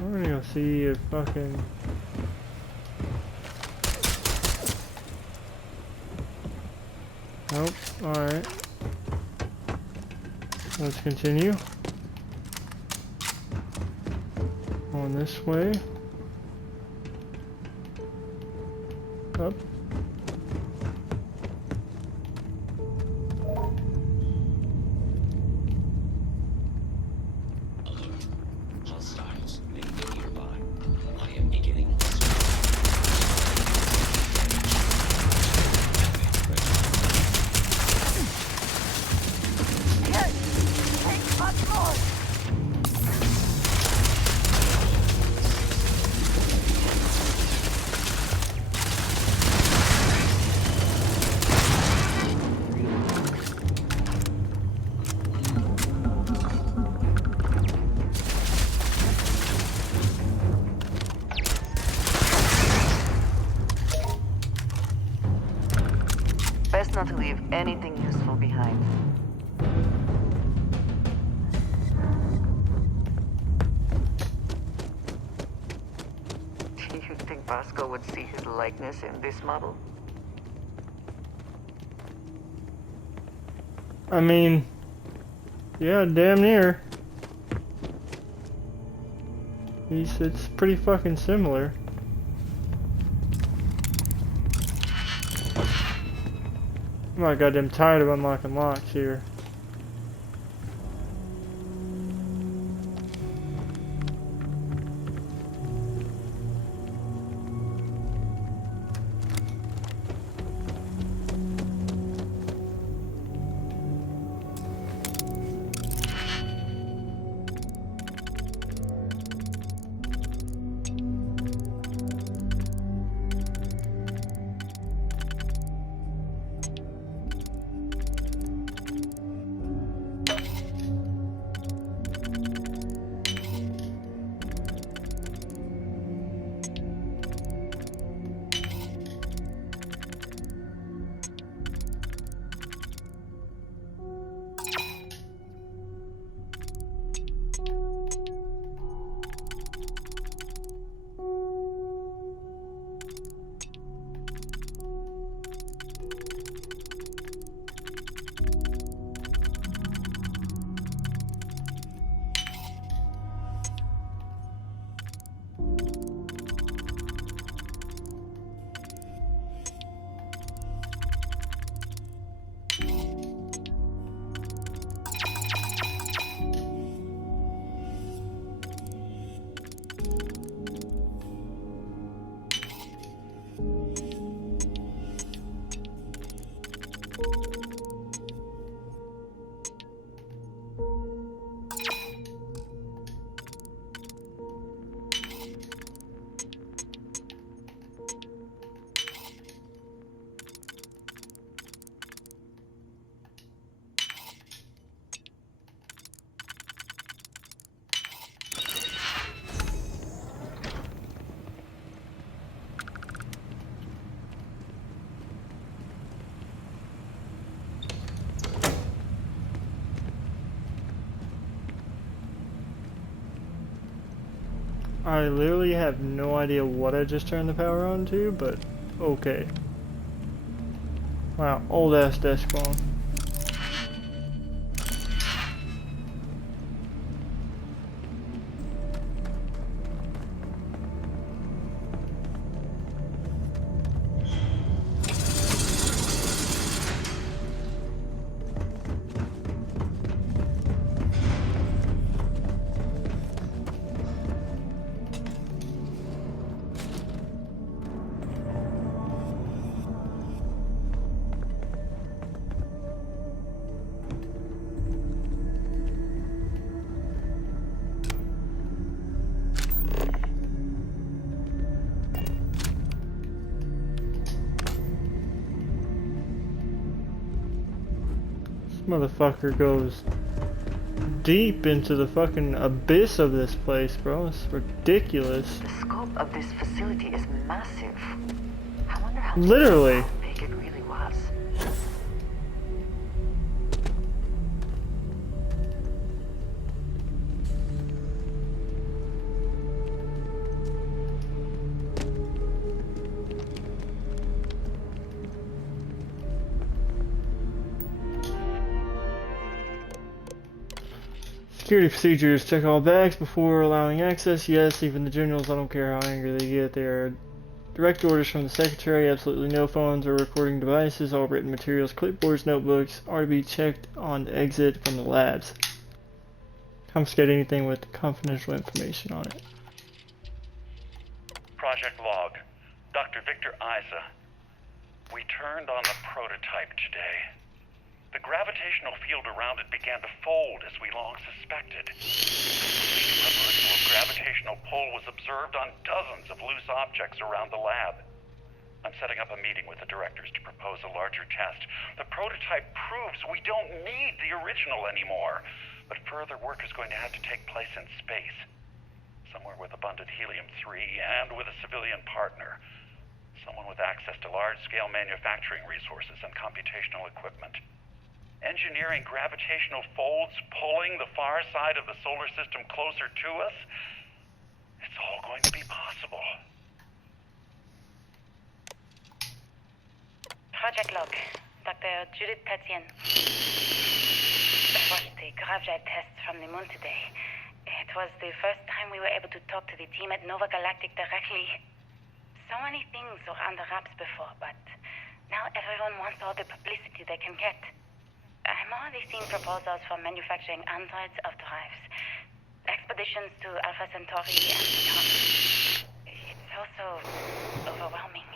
I'm gonna go see if fucking. Nope. Alright. Let's continue. On this way. Up. Hostiles may be nearby. not to leave anything useful behind. Do you think Vasco would see his likeness in this model? I mean, yeah, damn near. It's pretty fucking similar. I'm not goddamn tired of unlocking locks here. I literally have no idea what I just turned the power on to, but okay. Wow, old ass desk phone. Motherfucker goes deep into the fucking abyss of this place, bro. It's ridiculous. The scope of this facility is massive. I wonder how Literally. big it really was. Security procedures. Check all bags before allowing access. Yes, even the generals. I don't care how angry they get. They are direct orders from the secretary. Absolutely no phones or recording devices. All written materials, clipboards, notebooks are to be checked on exit from the labs. Confiscate anything with confidential information on it. Project log. Dr. Victor Isa. We turned on the prototype today. The gravitational field around it began to fold as we long suspected. The reversal of gravitational pull was observed on dozens of loose objects around the lab. I'm setting up a meeting with the directors to propose a larger test. The prototype proves we don't need the original anymore, but further work is going to have to take place in space. Somewhere with abundant helium-3 and with a civilian partner. Someone with access to large-scale manufacturing resources and computational equipment. Engineering gravitational folds, pulling the far side of the solar system closer to us. It's all going to be possible. Project log. Dr. Judith Tatian. I watched the gravjive tests from the moon today. It was the first time we were able to talk to the team at Nova Galactic directly. So many things were under wraps before, but now everyone wants all the publicity they can get. I'm already seeing proposals for manufacturing androids of drives, expeditions to Alpha Centauri and beyond. It's also overwhelming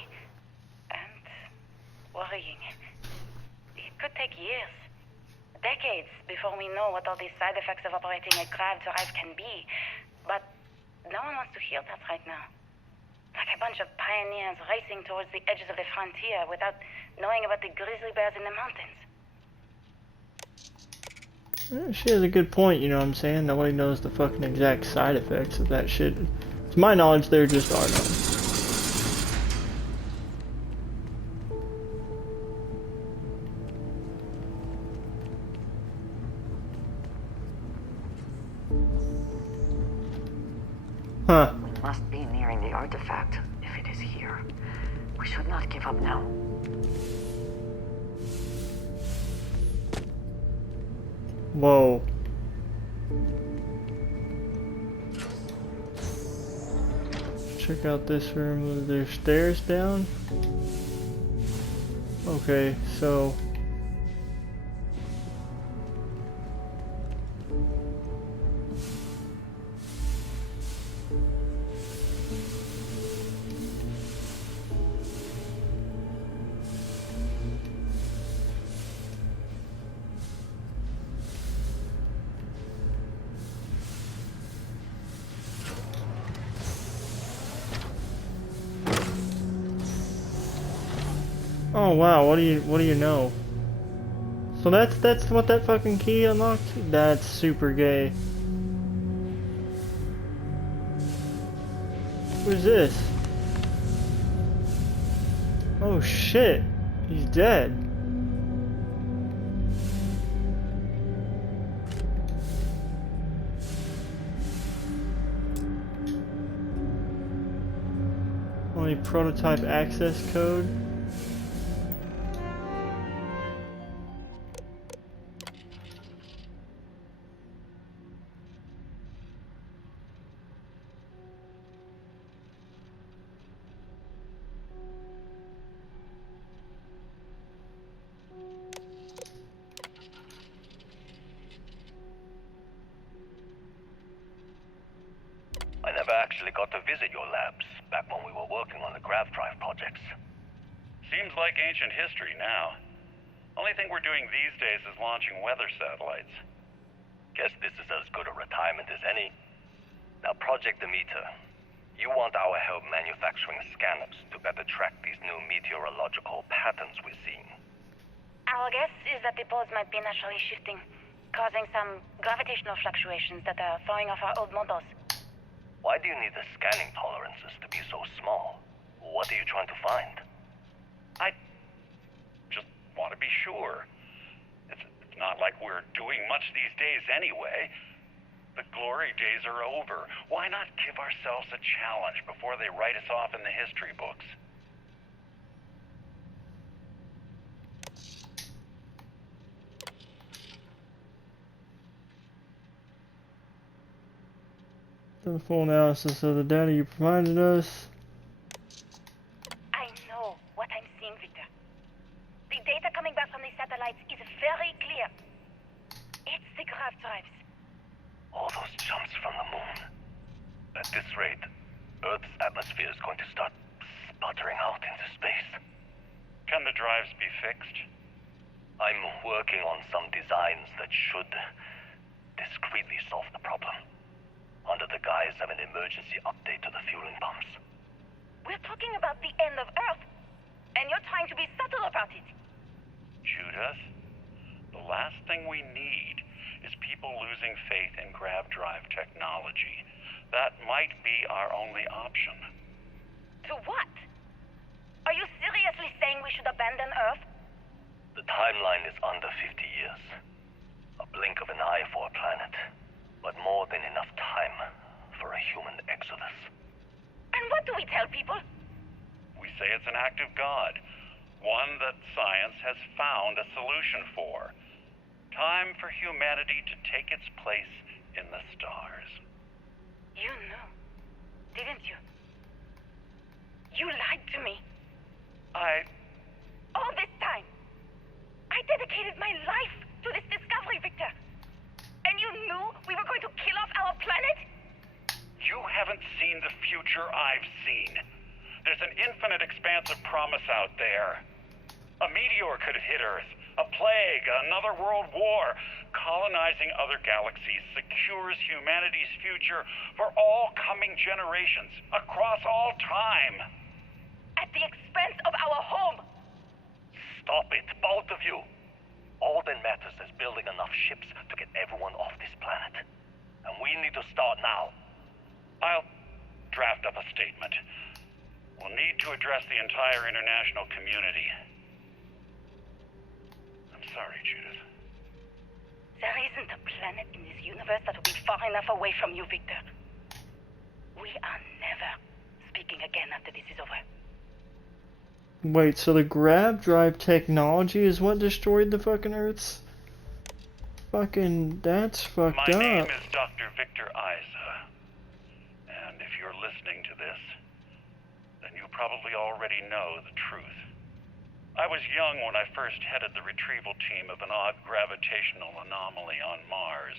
and worrying. It could take years, decades, before we know what all these side effects of operating a grav drive can be. But no one wants to hear that right now. Like a bunch of pioneers racing towards the edges of the frontier without knowing about the grizzly bears in the mountains. She has a good point, you know what I'm saying? Nobody knows the fucking exact side effects of that shit. To my knowledge, there just are none. Huh. We must be nearing the artifact, if it is here. We should not give up now. Whoa. Check out this room. There's stairs down. Okay, so... Oh wow, what do you know? So that's what that fucking key unlocked? That's super gay. Who's this? Oh shit, he's dead. Only prototype access code. I never actually got to visit your labs back when we were working on the grav drive projects. Seems like ancient history now. Only thing we're doing these days is launching weather satellites. Guess this is as good a retirement as any. Now, Project Demeter, you want our help manufacturing scanners to better track these new meteorological patterns we're seeing. Our guess is that the poles might be naturally shifting, causing some gravitational fluctuations that are throwing off our old models. Why do you need the scanning tolerances to be so small? What are you trying to find? I just want to be sure. It's not like we're doing much these days anyway. The glory days are over. Why not give ourselves a challenge before they write us off in the history books? The full analysis of the data you provided us. I know what I'm seeing, Victor. The data coming back from the satellites is very clear. It's the grav drives. All those jumps from the moon. At this rate, Earth's atmosphere is going to start sputtering out into space. Can the drives be fixed? I'm working on some designs that should discreetly solve the problem, under the guise of an emergency update to the fueling pumps. We're talking about the end of Earth, and you're trying to be subtle about it. Judith, the last thing we need is people losing faith in grav drive technology. That might be our only option. To what? tell people? We say it's an act of God, one that science has found a solution for. Time for humanity to take its place in the stars. You knew, didn't you? You lied to me. All this time, I dedicated my life to this discovery, Victor. And you knew we were going to kill off our planet? You haven't seen the future I've seen. There's an infinite expanse of promise out there. A meteor could hit Earth, a plague, another world war. Colonizing other galaxies secures humanity's future for all coming generations, across all time. At the expense of our home. Stop it, both of you. All that matters is building enough ships to get everyone off this planet. And we need to start now. I'll draft up a statement. We'll need to address the entire international community. I'm sorry, Judith. There isn't a planet in this universe that will be far enough away from you, Victor. We are never speaking again after this is over. Wait, so the grav drive technology is what destroyed the fucking Earths? Fucking, that's fucked up. My name is Dr. Victor Isa. And if you're listening to this, then you probably already know the truth. I was young when I first headed the retrieval team of an odd gravitational anomaly on Mars.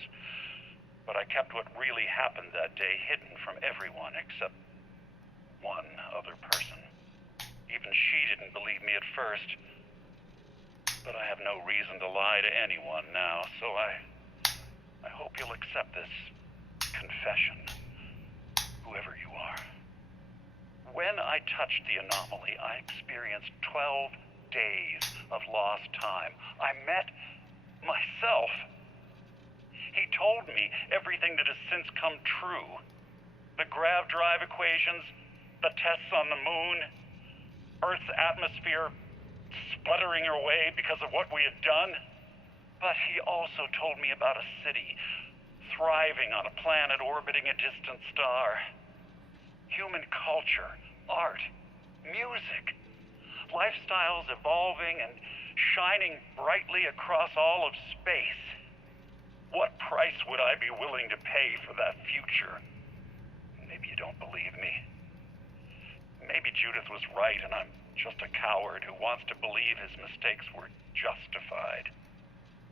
But I kept what really happened that day hidden from everyone except one other person. Even she didn't believe me at first. But I have no reason to lie to anyone now, so I hope you'll accept this confession, whoever you are. When I touched the anomaly, I experienced 12 days of lost time. I met myself. He told me everything that has since come true. The grav drive equations, the tests on the moon, Earth's atmosphere sputtering away because of what we had done. But he also told me about a city thriving on a planet orbiting a distant star. Human culture, art, music, lifestyles evolving and shining brightly across all of space. What price would I be willing to pay for that future? Maybe you don't believe me. Maybe Judith was right and I'm just a coward who wants to believe his mistakes were justified.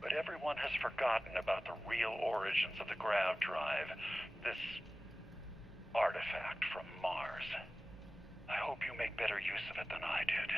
But everyone has forgotten about the real origins of the grav drive, this artifact from Mars. I hope you make better use of it than I did.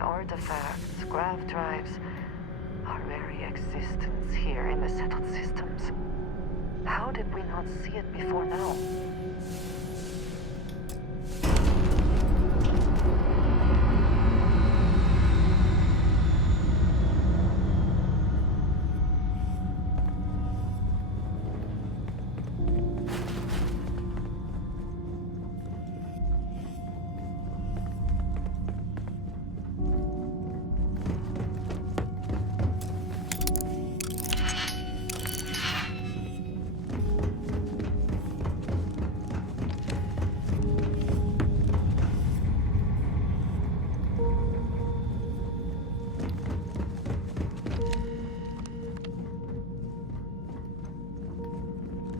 Artifacts, grav drives, our very existence here in the settled systems. How did we not see it before now?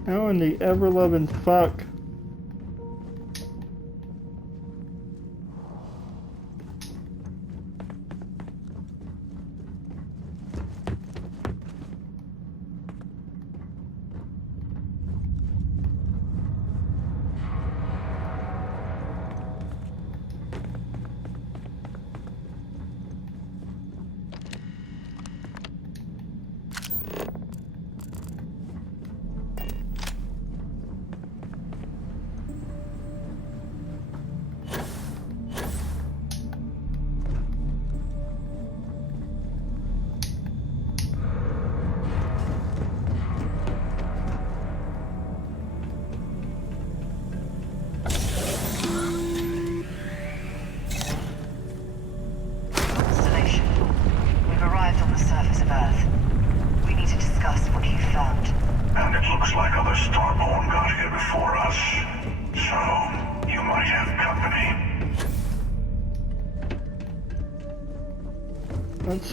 How in the ever-loving fuck?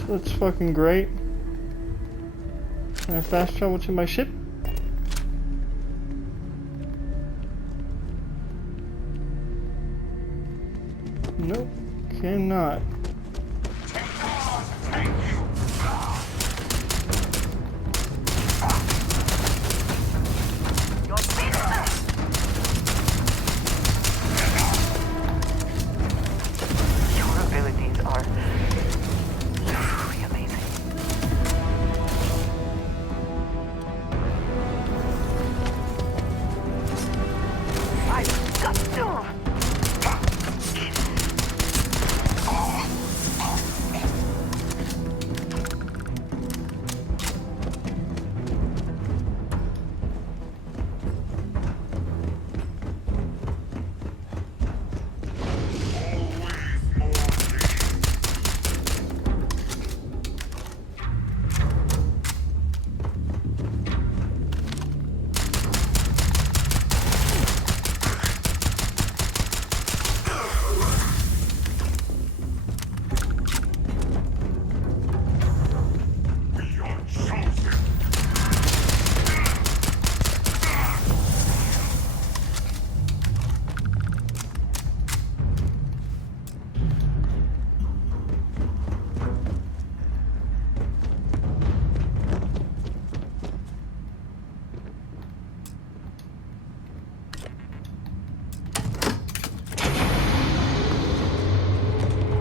That's fucking great. Can I fast travel to my ship? Nope, cannot.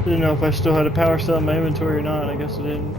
Didn't know if I still had a power cell in my inventory or not. I guess I didn't.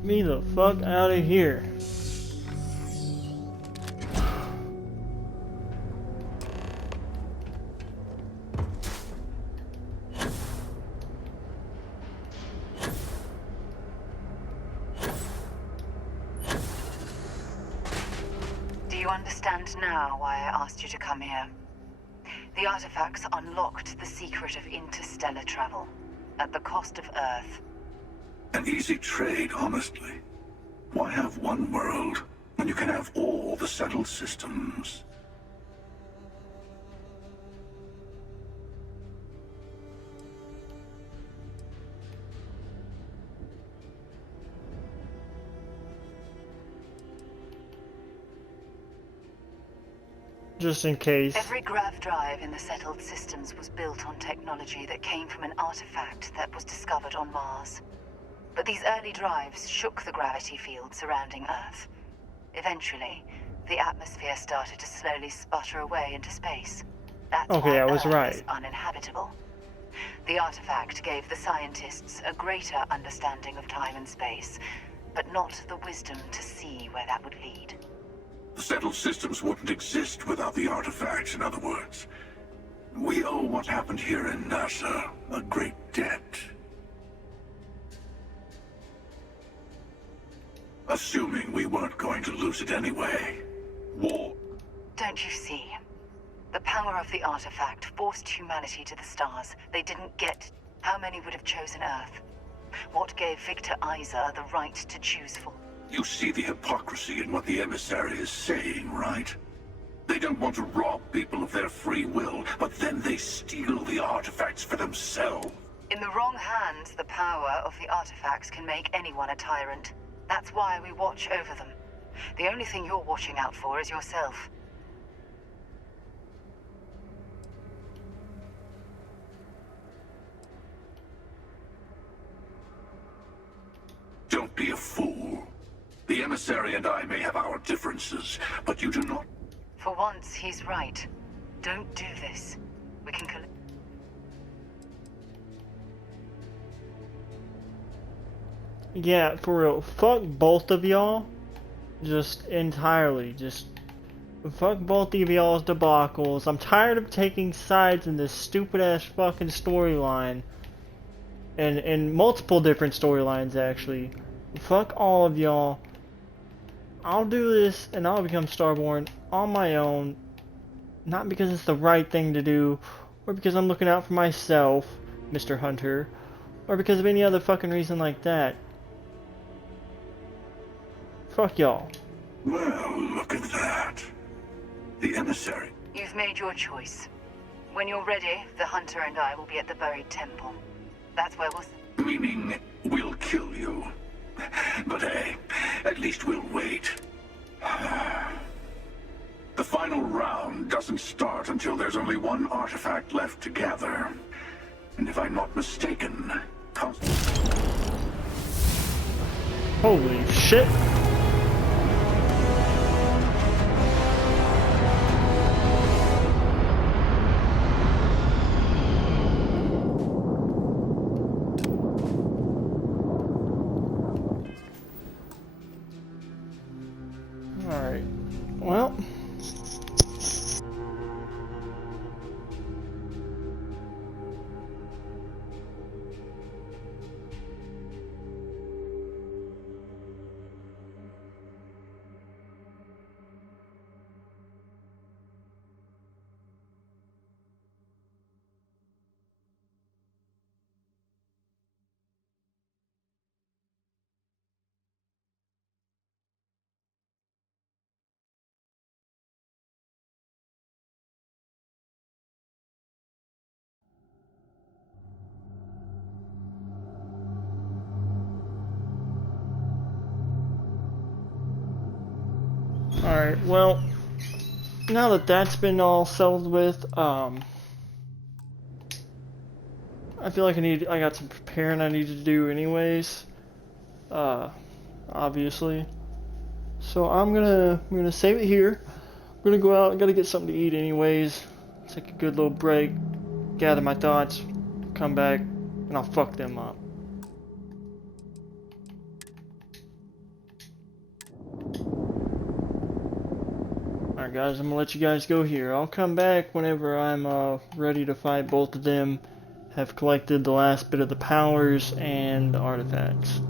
Get me the fuck out of here. Do you understand now why I asked you to come here? The artifacts unlocked the secret of interstellar travel, at the cost of Earth. An easy trade, honestly. Why have one world when you can have all the settled systems? Just in case. Every grav drive in the settled systems was built on technology that came from an artifact that was discovered on Mars. But these early drives shook the gravity field surrounding Earth. Eventually, the atmosphere started to slowly sputter away into space. That's Okay, why I was Earth right. is uninhabitable. The artifact gave the scientists a greater understanding of time and space, but not the wisdom to see where that would lead. The settled systems wouldn't exist without the artifacts, in other words. We owe what happened here in NASA a great debt. Assuming we weren't going to lose it anyway. War. Don't you see? The power of the artifact forced humanity to the stars. They didn't get. How many would have chosen Earth? What gave Victor Isa the right to choose for? You see the hypocrisy in what the emissary is saying, right? They don't want to rob people of their free will, but then they steal the artifacts for themselves. In the wrong hands, the power of the artifacts can make anyone a tyrant. That's why we watch over them. The only thing you're watching out for is yourself. Don't be a fool. The emissary and I may have our differences, but you do not. For once, he's right. Don't do this. We can Yeah, for real. Fuck both of y'all. Just entirely. Just fuck both of y'all's debacles. I'm tired of taking sides in this stupid ass fucking storyline. And multiple different storylines, actually. Fuck all of y'all. I'll do this and I'll become Starborn on my own. Not because it's the right thing to do, or because I'm looking out for myself, Mr. Hunter, or because of any other fucking reason like that. Fuck y'all. Well, look at that. The emissary. You've made your choice. When you're ready, the Hunter and I will be at the buried temple. That's where we'll... Meaning, we'll kill you. But hey, at least we'll wait. The final round doesn't start until there's only one artifact left to gather. And if I'm not mistaken... Holy shit. Alright. Well. Alright, well, now that that's been all settled with, I feel like I got some preparing I need to do anyways, obviously. So I'm gonna save it here. I'm gonna go out, I gotta get something to eat anyways, take a good little break, gather my thoughts, come back, and I'll fuck them up. Alright guys, I'm gonna let you guys go here. I'll come back whenever I'm ready to fight both of them, have collected the last bit of the powers and the artifacts.